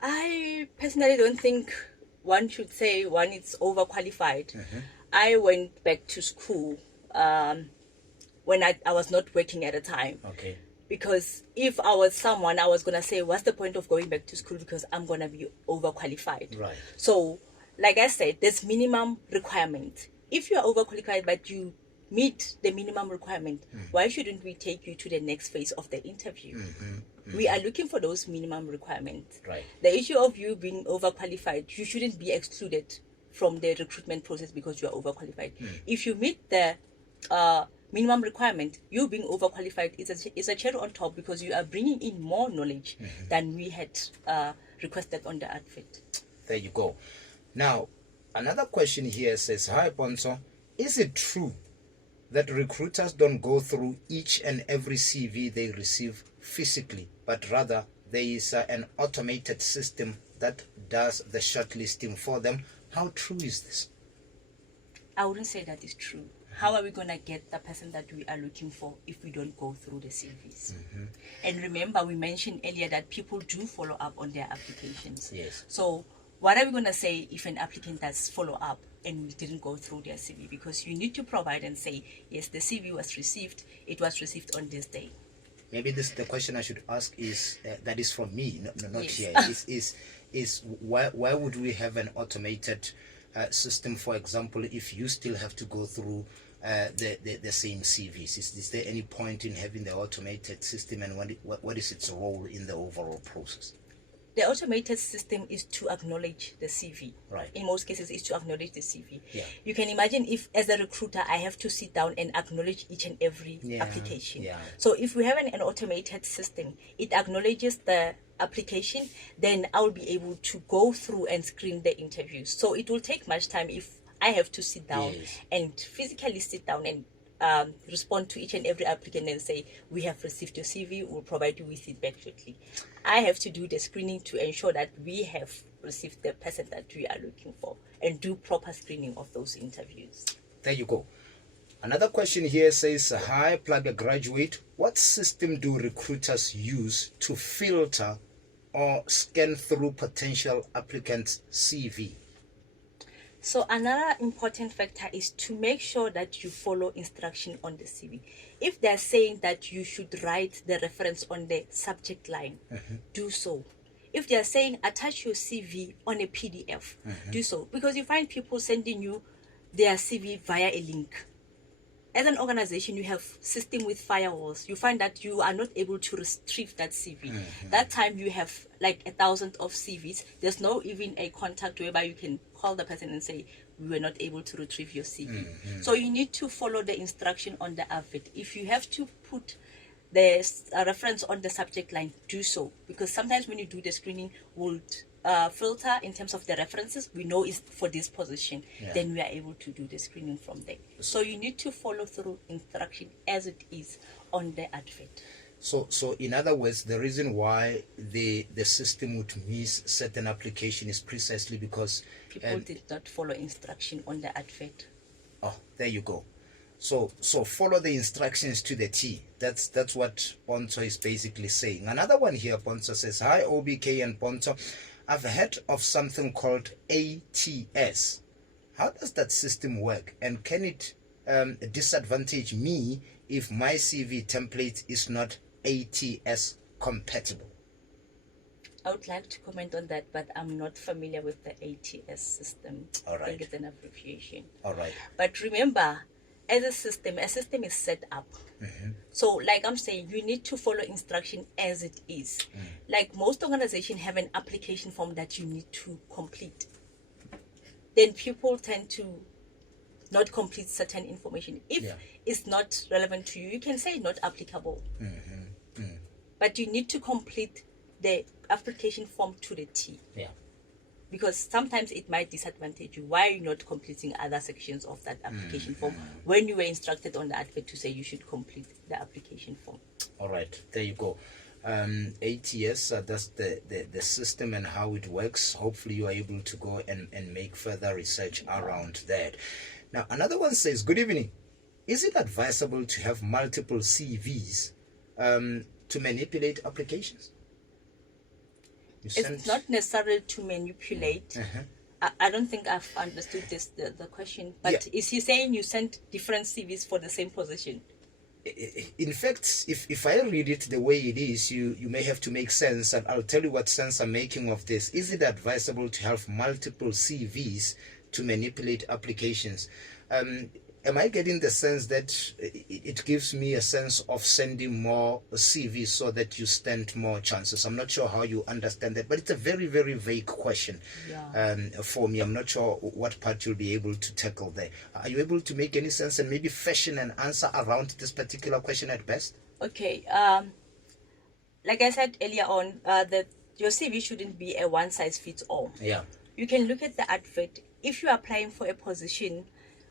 I personally don't think one should say one is overqualified. I went back to school when I was not working at the time. Okay. Because if I was someone, I was going to say, what's the point of going back to school because I'm going to be overqualified. Right. So, like I said, there's minimum requirement. If you are overqualified but you meet the minimum requirement, why shouldn't we take you to the next phase of the interview? We are looking for those minimum requirements. Right. The issue of you being overqualified, you shouldn't be excluded from the recruitment process because you are overqualified. If you meet the minimum requirement, you being overqualified is a cherry on top because you are bringing in more knowledge than we had requested on the advert. There you go. Now, another question here says, hi, Pontsho. Is it true that recruiters don't go through each and every CV they receive physically, but rather there is an automated system that does the shortlisting for them? How true is this? I wouldn't say that is true. How are we going to get the person that we are looking for if we don't go through the CVs? And remember, we mentioned earlier that people do follow up on their applications. Yes. So what are we going to say if an applicant does follow up and we didn't go through their CV? Because you need to provide and say, yes, the CV was received. It was received on this day. Maybe the question I should ask is, that is from me, not Yes. here, is why would we have an automated system, for example, if you still have to go through the same CVs? Is there any point in having the automated system, and what is its role in the overall process? the automated system is to acknowledge the CV. Right. In most cases, is to acknowledge the CV. Yeah. You can imagine if, as a recruiter, I have to sit down and acknowledge each and every application. Yeah. So if we have an automated system, it acknowledges the application, then I will be able to go through and screen the interviews. So it will take much time if I have to sit down and physically sit down and respond to each and every applicant and say, we have received your CV, we'll provide you with it back shortly. I have to do the screening to ensure that we have received the person that we are looking for and do proper screening of those interviews. There you go. Another question here says, hi, Plug a Graduate. What system do recruiters use to filter or scan through potential applicants' CV? So another important factor is to make sure that you follow instruction on the CV. If they're saying that you should write the reference on the subject line, do so. If they're saying attach your CV on a PDF, do so. Because you find people sending you their CV via a link. As an organization, you have system with firewalls. You find that you are not able to retrieve that CV. That time you have like 1,000 of CVs. There's no even a contact whereby you can call the person and say, we were not able to retrieve your CV. So you need to follow the instruction on the advert. If you have to put the reference on the subject line, do so. Because sometimes when you do the screening, we'll filter in terms of the references. We know it's for this position. Then we are able to do the screening from there. So you need to follow through instruction as it is on the advert. So in other words, the reason why the system would miss certain application is precisely because people did not follow instruction on the advert. Oh, there you go. So follow the instructions to the T. That's what Pontsho is basically saying. Another one here, Pontsho says, hi, Obakeng and Pontsho. I've heard of something called ATS. How does that system work? And can it disadvantage me if my CV template is not ATS compatible? I would like to comment on that, but I'm not familiar with the ATS system. All right. I think it's an abbreviation. All right. But remember, as a system is set up. So like I'm saying, you need to follow instruction as it is. Like most organizations have an application form that you need to complete. Then people tend to not complete certain information. If it's not relevant to you, you can say not applicable. But you need to complete the application form to the T. Because sometimes it might disadvantage you. Why are you not completing other sections of that application form when you were instructed on the advert to say you should complete the application form? All right, there you go. ATS, that's the system and how it works. Hopefully you are able to go and make further research around that. Now, another one says, good evening. Is it advisable to have multiple CVs to manipulate applications? It's not necessary to manipulate. I don't think I've understood the question. But is he saying you sent different CVs for the same position? In fact, if I read it the way it is, you may have to make sense, and I'll tell you what sense I'm making of this. Is it advisable to have multiple CVs to manipulate applications? Am I getting the sense that it gives me a sense of sending more CVs so that you stand more chances? I'm not sure how you understand that, but it's a very, very vague question for me. I'm not sure what part you'll be able to tackle there. Are you able to make any sense and maybe fashion an answer around this particular question at best? Okay. Like I said earlier on, that your CV shouldn't be a one-size-fits-all. Yeah. You can look at the advert. If you're applying for a position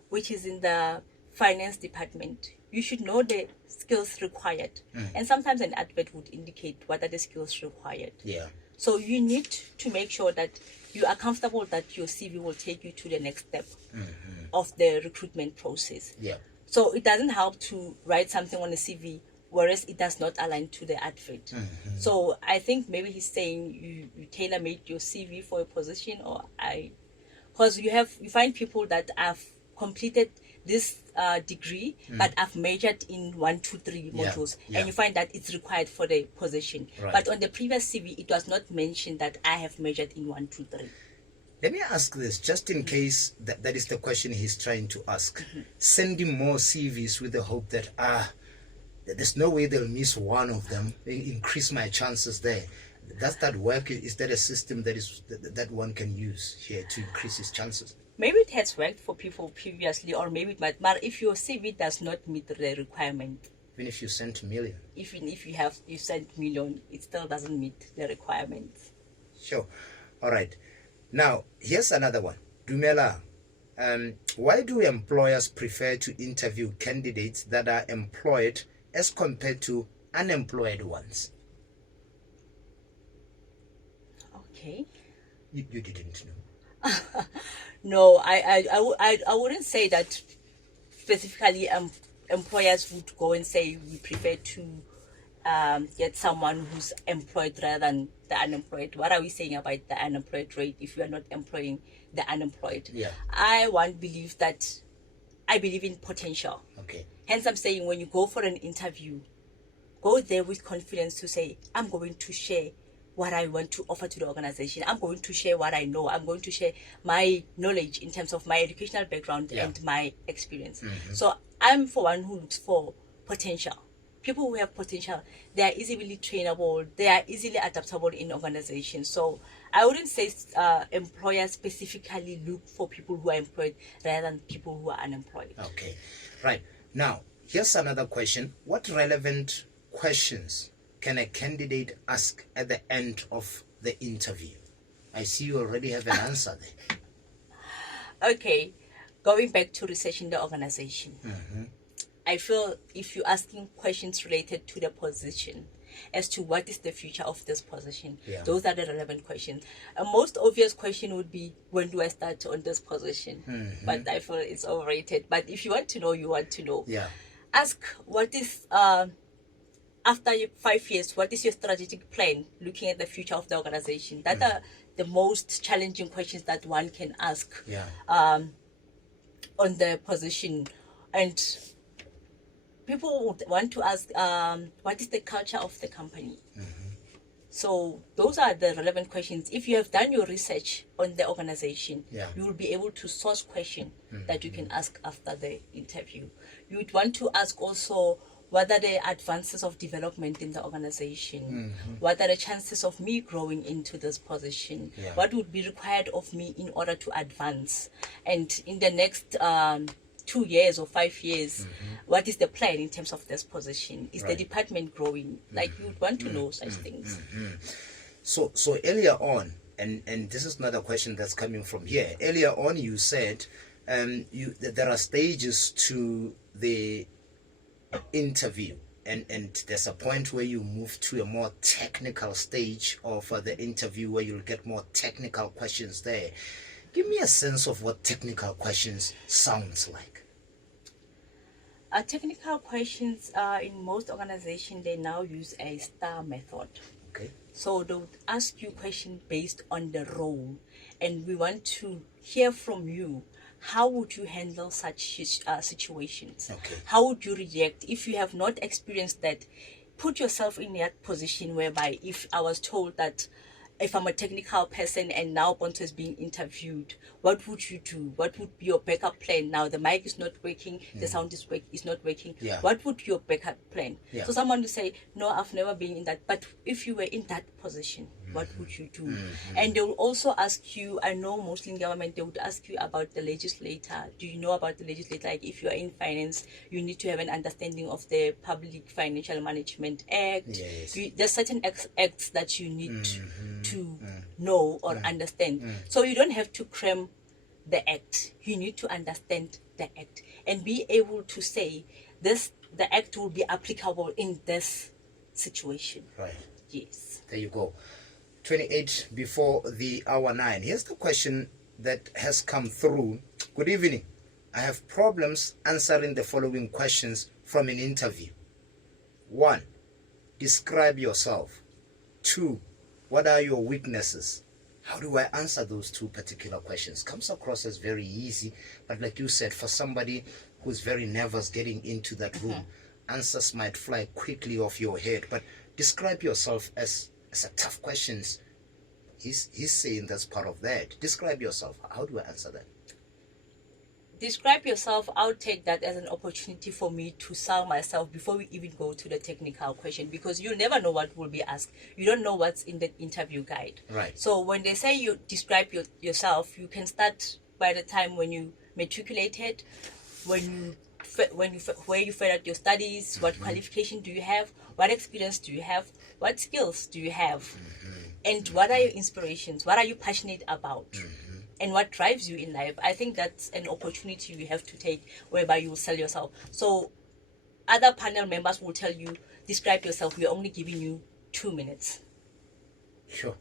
which is in the finance department, you should know the skills required. And sometimes an advert would indicate what are the skills required. So you need to make sure that you are comfortable that your CV will take you to the next step of the recruitment process. So it doesn't help to write something on a CV whereas it does not align to the advert. So I think maybe he's saying you tailor-made your CV for a position, or because you find people that have completed this degree but I've majored in 1, 2, 3 modules, and you find that it's required for the position. But on the previous CV, it was not mentioned that I have majored in 1, 2, 3. Let me ask this, just in case that is the question he's trying to ask. Sending more CVs with the hope that there's no way they'll miss one of them, increase my chances there. Does that work? Is that a system that one can use here to increase his chances? Maybe it has worked for people previously, or maybe it might. But if your CV does not meet the requirement, Even if you sent million. even if you sent million, it still doesn't meet the requirements. Sure. All right. Now, here's another one. Dumela, why do employers prefer to interview candidates that are employed as compared to unemployed ones? Okay. You didn't know. No, I wouldn't say that specifically. Employers would go and say we prefer to get someone who's employed rather than the unemployed. What are we saying about the unemployed rate if we are not employing the unemployed? Yeah. I believe in potential. Okay. Hence, I'm saying when you go for an interview, go there with confidence to say, I'm going to share what I want to offer to the organization. I'm going to share what I know. I'm going to share my knowledge in terms of my educational background and my experience. So I'm for one who looks for potential. People who have potential, they are easily trainable, they are easily adaptable in organizations. So I wouldn't say employers specifically look for people who are employed rather than people who are unemployed. Okay. Right. Now, here's another question. What relevant questions can a candidate ask at the end of the interview? I see you already have an answer there. Okay. Going back to researching the organization. I feel if you're asking questions related to the position as to what is the future of this position, those are the relevant questions. A most obvious question would be, when do I start on this position? But I feel it's overrated. But if you want to know, you want to know. Yeah. Ask what is, after 5 years, what is your strategic plan looking at the future of the organization? That are the most challenging questions that one can ask on the position. And people would want to ask, what is the culture of the company? So those are the relevant questions. If you have done your research on the organization, you will be able to source questions that you can ask after the interview. You would want to ask also, what are the advances of development in the organization? What are the chances of me growing into this position? What would be required of me in order to advance? And in the next 2 years or 5 years, what is the plan in terms of this position? Is the department growing? Like, you would want to know such things. So earlier on, and this is not a question that's coming from here. Earlier on, you said there are stages to the interview, and there's a point where you move to a more technical stage of the interview where you'll get more technical questions there. Give me a sense of what technical questions sounds like. Technical questions, in most organizations, they now use a STAR method. Okay. So they would ask you questions based on the role, and we want to hear from you. How would you handle such situations? Okay. How would you react if you have not experienced that? Put yourself in that position whereby if I was told that if I'm a technical person and now Pontsho is being interviewed, what would you do? What would be your backup plan? Now the mic is not working, the sound is not working. What would your backup plan? So someone will say, no, I've never been in that. But if you were in that position, what would you do? And they will also ask you, I know mostly in government, they would ask you about the legislator. Do you know about the legislator? Like if you are in finance, you need to have an understanding of the Public Financial Management Act. There's certain acts that you need to know or understand. So you don't have to cram the act. You need to understand the act and be able to say this. The act will be applicable in this situation. Right. Yes. There you go. 28 before the hour 9. Here's the question that has come through. Good evening. I have problems answering the following questions from an interview. 1. Describe yourself. 2. What are your weaknesses? How do I answer those 2 particular questions? Comes across as very easy, but like you said, for somebody who's very nervous getting into that room, answers might fly quickly off your head. But describe yourself as a tough questions. He's saying that's part of that. Describe yourself. How do I answer that? Describe yourself. I'll take that as an opportunity for me to sell myself before we even go to the technical question, because you never know what will be asked. You don't know what's in the interview guide. Right. So when they say you describe yourself, you can start by the time when you matriculated, where you furthered your studies, what qualification do you have, what experience do you have, what skills do you have, and what are your inspirations, what are you passionate about, and what drives you in life. I think that's an opportunity you have to take, whereby you will sell yourself. So other panel members will tell you, describe yourself. We're only giving you 2 minutes. Sure.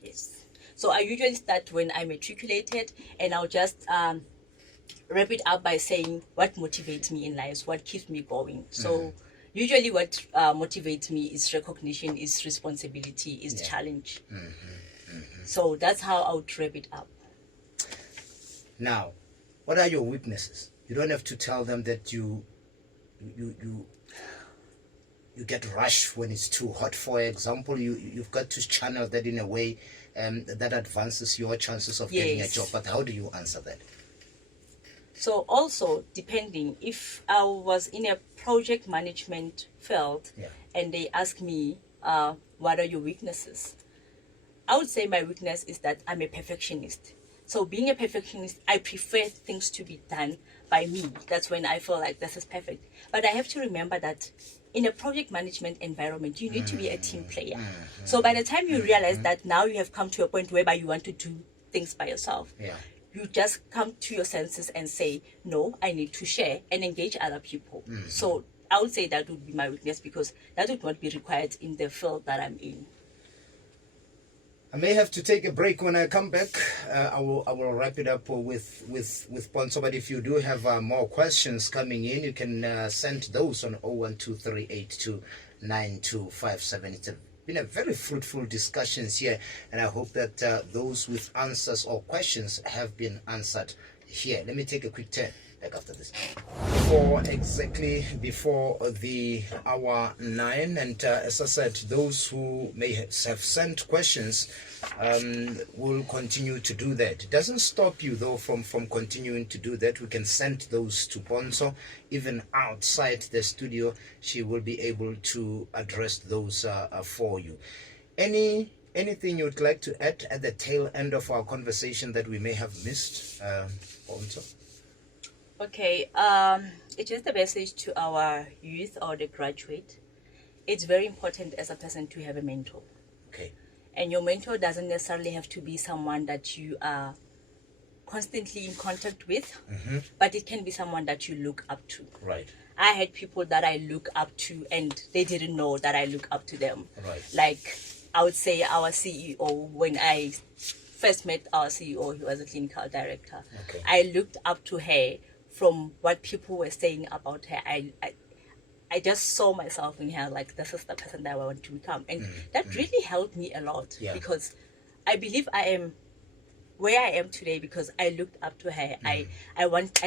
Yes. So I usually start when I matriculated, and I'll just wrap it up by saying what motivates me in life, what keeps me going. So usually what motivates me is recognition, is responsibility, is challenge. So that's how I would wrap it up. Now, what are your weaknesses? You don't have to tell them that you get rushed when it's too hot. For example, you've got to channel that in a way that advances your chances of getting a job. But how do you answer that? So also, depending, if I was in a project management field and they ask me, what are your weaknesses? I would say my weakness is that I'm a perfectionist. So being a perfectionist, I prefer things to be done by me. That's when I feel like this is perfect. But I have to remember that in a project management environment, you need to be a team player. So by the time you realize that now you have come to a point whereby you want to do things by yourself, you just come to your senses and say, no, I need to share and engage other people. So I would say that would be my weakness, because that would not be required in the field that I'm in. I may have to take a break. When I come back, I will wrap it up with Pontsho. But if you do have more questions coming in, you can send those on 0123829257. It's been a very fruitful discussions here, and I hope that those with answers or questions have been answered here. Let me take a quick turn. Back after this. Before the hour 9, and as I said, those who may have sent questions will continue to do that. It doesn't stop you though from continuing to do that. We can send those to Pontsho. Even outside the studio, she will be able to address those for you. Anything you would like to add at the tail end of our conversation that we may have missed, Pontsho? Okay, it's just a message to our youth or the graduate. It's very important as a person to have a mentor. Okay. And your mentor doesn't necessarily have to be someone that you are constantly in contact with, but it can be someone that you look up to. Right. I had people that I look up to and they didn't know that I look up to them. Right. Like, I would say our CEO, when I first met our CEO, he was a clinical director. Okay. I looked up to her from what people were saying about her. I just saw myself in her, like, this is the person that I want to become. And that really helped me a lot, because I believe I am where I am today because I looked up to her. I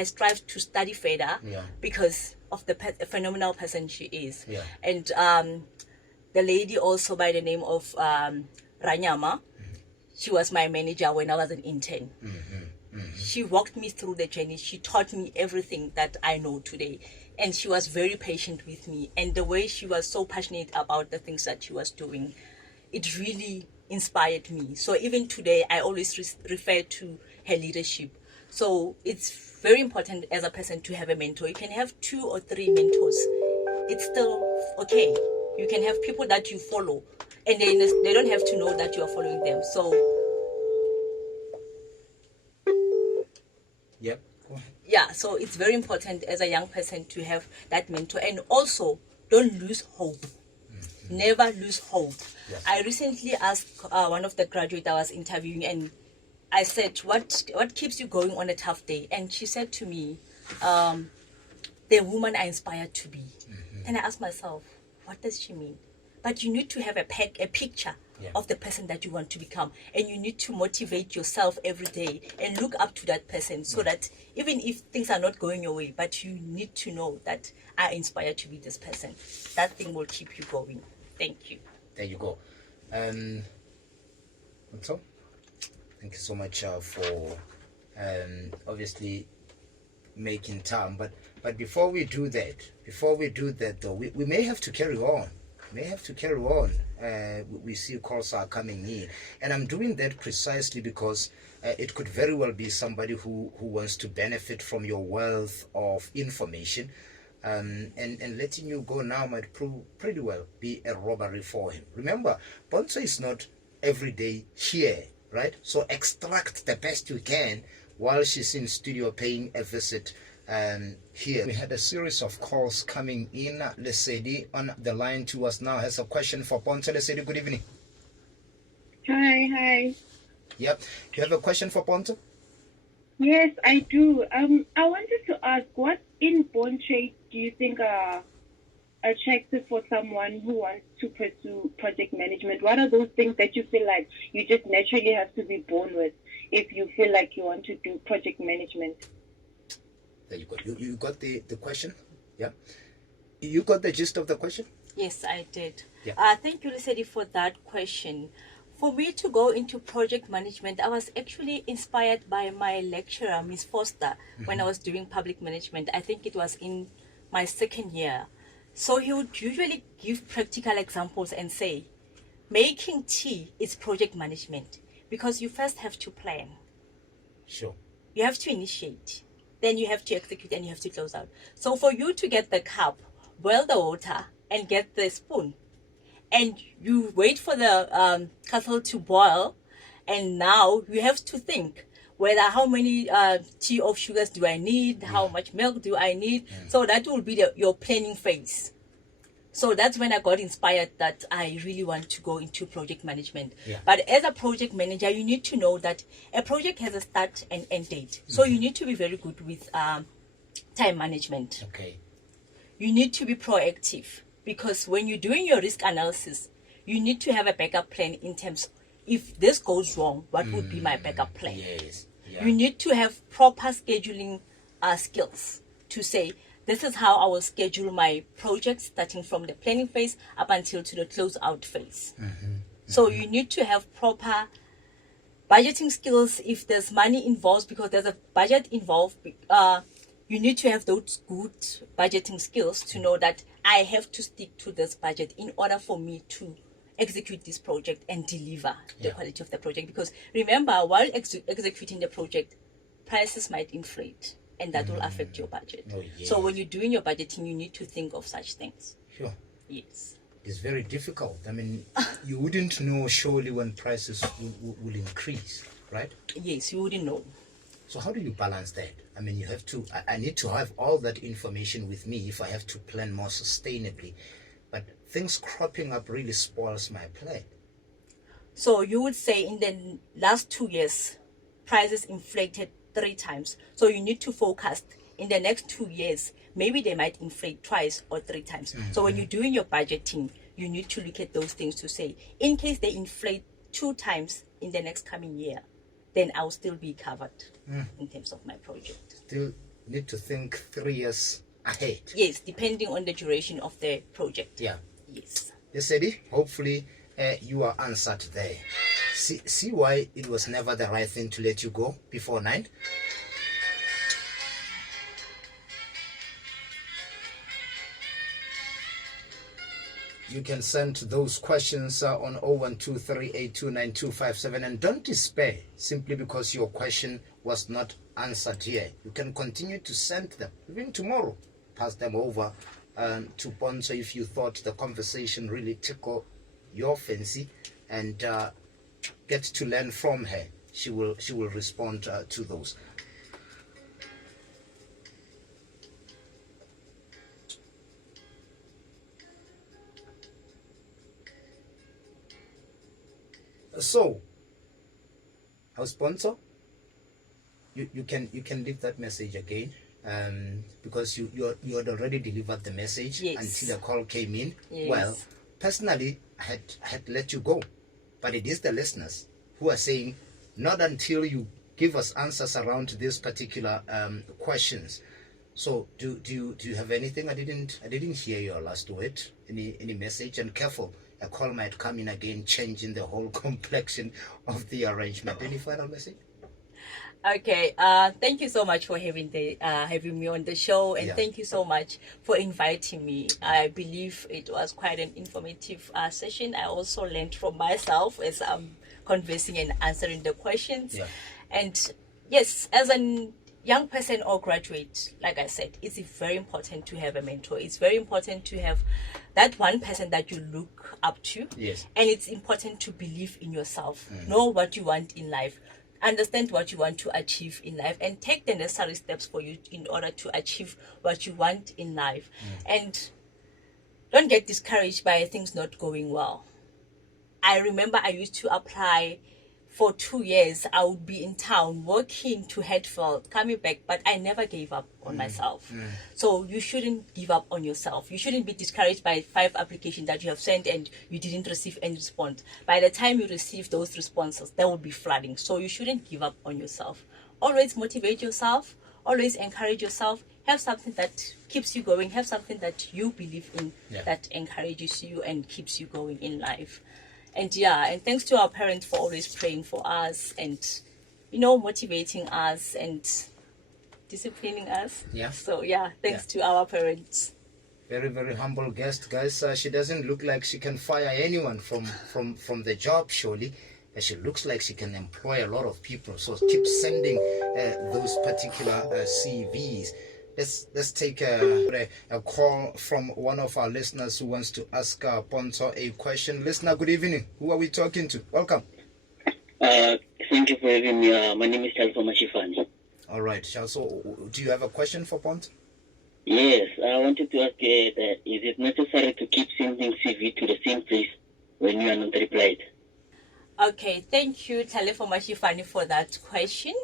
strive to study further because of the phenomenal person she is. And the lady also by the name of Ranyama, she was my manager when I was an intern. She walked me through the journey. She taught me everything that I know today. And she was very patient with me. And the way she was so passionate about the things that she was doing, it really inspired me. So even today, I always refer to her leadership. So it's very important as a person to have a mentor. You can have 2 or 3 mentors. It's still okay. You can have people that you follow. And they don't have to know that you are following them. So yeah, so it's very important as a young person to have that mentor. And also, don't lose hope. Never lose hope. I recently asked one of the graduates I was interviewing, and I said, what keeps you going on a tough day? And she said to me, the woman I inspired to be. And I asked myself, what does she mean? But you need to have a picture of the person that you want to become, and you need to motivate yourself every day and look up to that person, so that even if things are not going your way, but you need to know that I inspire to be this person. That thing will keep you going. Thank you. There you go. So, thank you so much for obviously making time. But before we do that though, we may have to carry on. We see calls are coming in, and I'm doing that precisely because it could very well be somebody who wants to benefit from your wealth of information, and letting you go now might prove pretty well be a robbery for him. Remember, Pontsho is not every day here, right? So extract the best you can while she's in studio paying a visit here. We had a series of calls coming in. Lesedi on the line to us now has a question for Pontsho. Lesedi, good evening. Hi. Yep. Do you have a question for Pontsho? Yes, I do. I wanted to ask, what in Pontsho do you think are attractive for someone who wants to pursue project management? What are those things that you feel like you just naturally have to be born with if you feel like you want to do project management? There you go. You got the question? Yeah. You got the gist of the question? Yes, I did. Yeah. Thank you, Lesedi, for that question. For me to go into project management, I was actually inspired by my lecturer, Miss Foster, when I was doing public management. I think it was in my second year. So he would usually give practical examples and say, making tea is project management because you first have to plan. Sure. You have to initiate, then you have to execute, and you have to close out. So for you to get the cup, boil the water, and get the spoon, and you wait for the kettle to boil, and now you have to think whether how many tea of sugars do I need, how much milk do I need. So that will be your planning phase. So that's when I got inspired that I really want to go into project management. Yeah. But as a project manager, you need to know that a project has a start and end date. So you need to be very good with time management. Okay. You need to be proactive, because when you're doing your risk analysis, you need to have a backup plan in terms of, if this goes wrong, what would be my backup plan? Yes. Yeah. You need to have proper scheduling skills to say, this is how I will schedule my project, starting from the planning phase up until to the close out phase. So you need to have proper budgeting skills if there's money involved, because there's a budget involved. You need to have those good budgeting skills to know that I have to stick to this budget in order for me to execute this project and deliver the quality of the project. Because remember, while executing the project, prices might inflate, and that will affect your budget. Oh, yes. So when you're doing your budgeting, you need to think of such things. Sure. Yes. It's very difficult. I mean, you wouldn't know surely when prices will increase, right? Yes, you wouldn't know. So how do you balance that? I mean, you have to, I need to have all that information with me if I have to plan more sustainably. But things cropping up really spoils my plan. So you would say in the last 2 years, prices inflated 3 times. So you need to forecast in the next 2 years, maybe they might inflate twice or 3 times. So when you're doing your budgeting, you need to look at those things to say, in case they inflate 2 times in the next coming year, then I'll still be covered in terms of my project. Still need to think 3 years ahead. Yes, depending on the duration of the project. Yeah. Yes. Lesedi, hopefully you are answered there. See why it was never the right thing to let you go before 9? You can send those questions on 0123829257, and don't despair simply because your question was not answered here. You can continue to send them even tomorrow. Pass them over to Pontsho if you thought the conversation really tickled your fancy, and get to learn from her. She will respond to those. So, how's Pontsho? You can leave that message again, because you had already delivered the message. Yes. Until the call came in. Yes. Well, personally, I had let you go, but it is the listeners who are saying, not until you give us answers around these particular questions. So do you have anything? I didn't hear your last word. Any message? And careful, a call might come in again, changing the whole complexion of the arrangement. Any final message? Okay. Thank you so much for having me on the show, and Yeah. thank you so much for inviting me. I believe it was quite an informative session. I also learned from myself as I'm conversing and answering the questions. Yeah. And yes, as a young person or graduate, like I said, it's very important to have a mentor. It's very important to have that one person that you look up to. Yes. And it's important to believe in yourself. Know what you want in life. Understand what you want to achieve in life, and take the necessary steps for you in order to achieve what you want in life. And don't get discouraged by things not going well. I remember I used to apply for 2 years. I would be in town working to Hatfield, coming back, but I never gave up on myself. So you shouldn't give up on yourself. You shouldn't be discouraged by 5 applications that you have sent and you didn't receive any response. By the time you receive those responses, there will be flooding. So you shouldn't give up on yourself. Always motivate yourself. Always encourage yourself. Have something that keeps you going. Have something that you believe in, that encourages you and keeps you going in life. And and thanks to our parents for always praying for us and, motivating us and disciplining us. Yeah. So thanks to our parents. Very, very humble guest, guys. She doesn't look like she can fire anyone from the job, surely. She looks like she can employ a lot of people. So keep sending those particular CVs. Let's take a call from one of our listeners who wants to ask Pontsho a question. Listener, good evening. Who are we talking to? Welcome. Thank you for having me. My name is Chalso Mashifani. All right, Chalso, do you have a question for Pontsho? Yes, I wanted to ask that is it necessary to keep sending CV to the same place when you are not replied? Okay, thank you, Talefo Mashifani, for that question.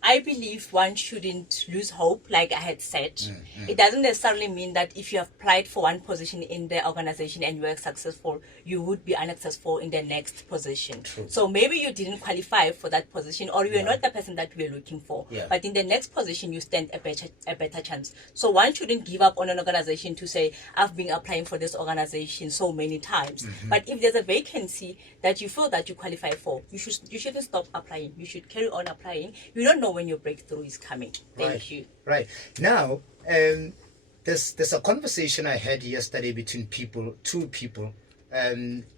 I believe one shouldn't lose hope, like I had said. It doesn't necessarily mean that if you have applied for one position in the organization and you were successful, you would be unsuccessful in the next position. True. So maybe you didn't qualify for that position, or you are not the person that we are looking for. But in the next position, you stand a better chance. So one shouldn't give up on an organization to say, I've been applying for this organization so many times. But if there's a vacancy that you feel that you qualify for, you shouldn't stop applying. You should carry on applying. You don't know when your breakthrough is coming. Thank you. Right. Now, there's a conversation I had yesterday between two people,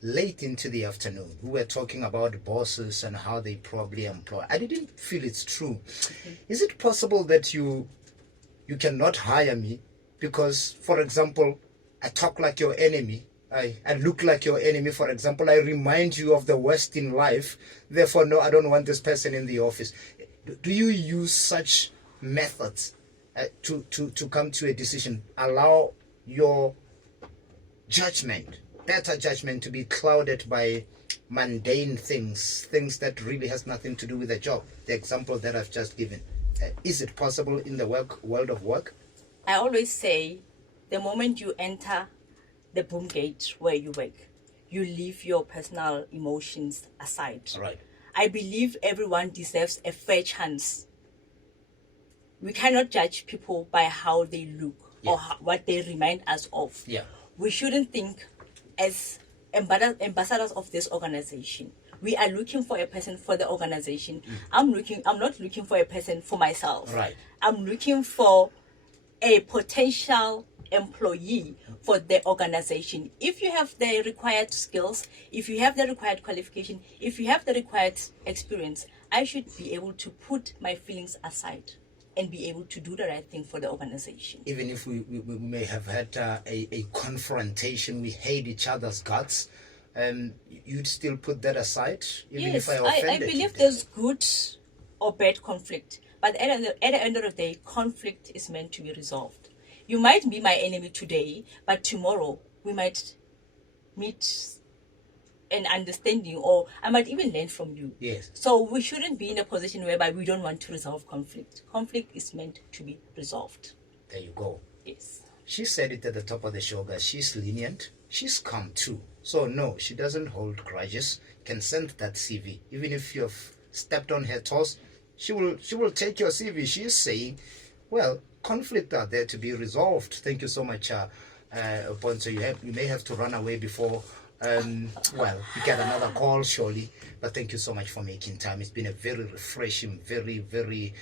late into the afternoon, who were talking about bosses and how they probably employ. I didn't feel it's true. Is it possible that you cannot hire me because, for example, I talk like your enemy? I look like your enemy, for example. I remind you of the worst in life. Therefore, no, I don't want this person in the office. Do you use such methods to come to a decision? Allow your better judgment, to be clouded by mundane things that really has nothing to do with the job? The example that I've just given. Is it possible in the world of work? I always say, the moment you enter the boom gate where you work, you leave your personal emotions aside. Right. I believe everyone deserves a fair chance. We cannot judge people by how they look or what they remind us of. Yeah. We shouldn't think as ambassadors of this organization. We are looking for a person for the organization. I'm not looking for a person for myself. Right. I'm looking for a potential employee for the organization. If you have the required skills, if you have the required qualification, if you have the required experience, I should be able to put my feelings aside and be able to do the right thing for the organization. Even if we may have had a confrontation, we hate each other's guts, you'd still put that aside, even Yes, if I offended I believe there's good or bad conflict, but at the end of the day, conflict is meant to be resolved. You might be my enemy today, but tomorrow we might meet an understanding, or I might even learn from you. Yes. So we shouldn't be in a position whereby we don't want to resolve conflict. Conflict is meant to be resolved. There you go. Yes. She said it at the top of the show, guys. She's lenient. She's calm too. So no, she doesn't hold grudges. Can send that CV. Even if you've stepped on her toes, she will take your CV. She is saying, well, conflict are there to be resolved. Thank you so much, Pontsho. You may have to run away before Well, we get another call surely, but thank you so much for making time. It's been a very refreshing, very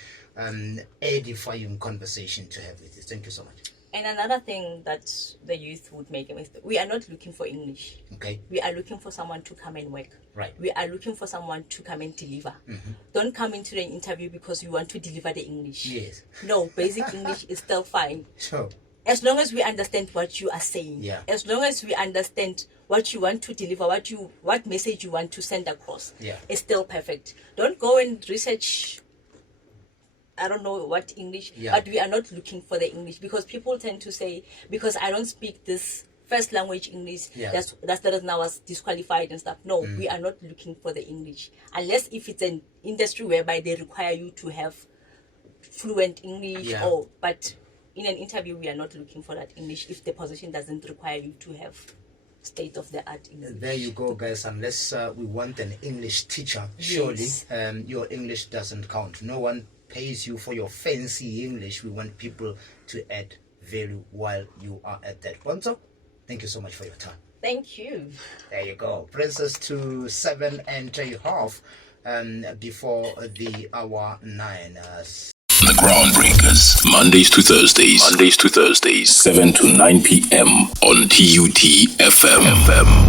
edifying conversation to have with you. Thank you so much. And another thing that the youth would make a mistake, we are not looking for English. Okay. We are looking for someone to come and work. Right. We are looking for someone to come and deliver. Don't come into the interview because you want to deliver the English. Yes. No, basic English is still fine. Sure. As long as we understand what you are saying. Yeah. As long as we understand what you want to deliver, what message you want to send across. Yeah. It's still perfect. Don't go and research, I don't know what English, but we are not looking for the English, because people tend to say, because I don't speak this first language English, that's now was disqualified and stuff. No, we are not looking for the English, unless if it's an industry whereby they require you to have fluent English, but in an interview we are not looking for that English if the position doesn't require you to have state-of-the-art English. There you go, guys. Unless we want an English teacher, surely your English doesn't count. No one pays you for your fancy English. We want people to add value while you are at that. Pontsho, thank you so much for your time. Thank you. There you go. Brings us to 7:30 before the hour 9. The Groundbreakers, Mondays to Thursdays, 7 to 9 p.m. on TUT FM.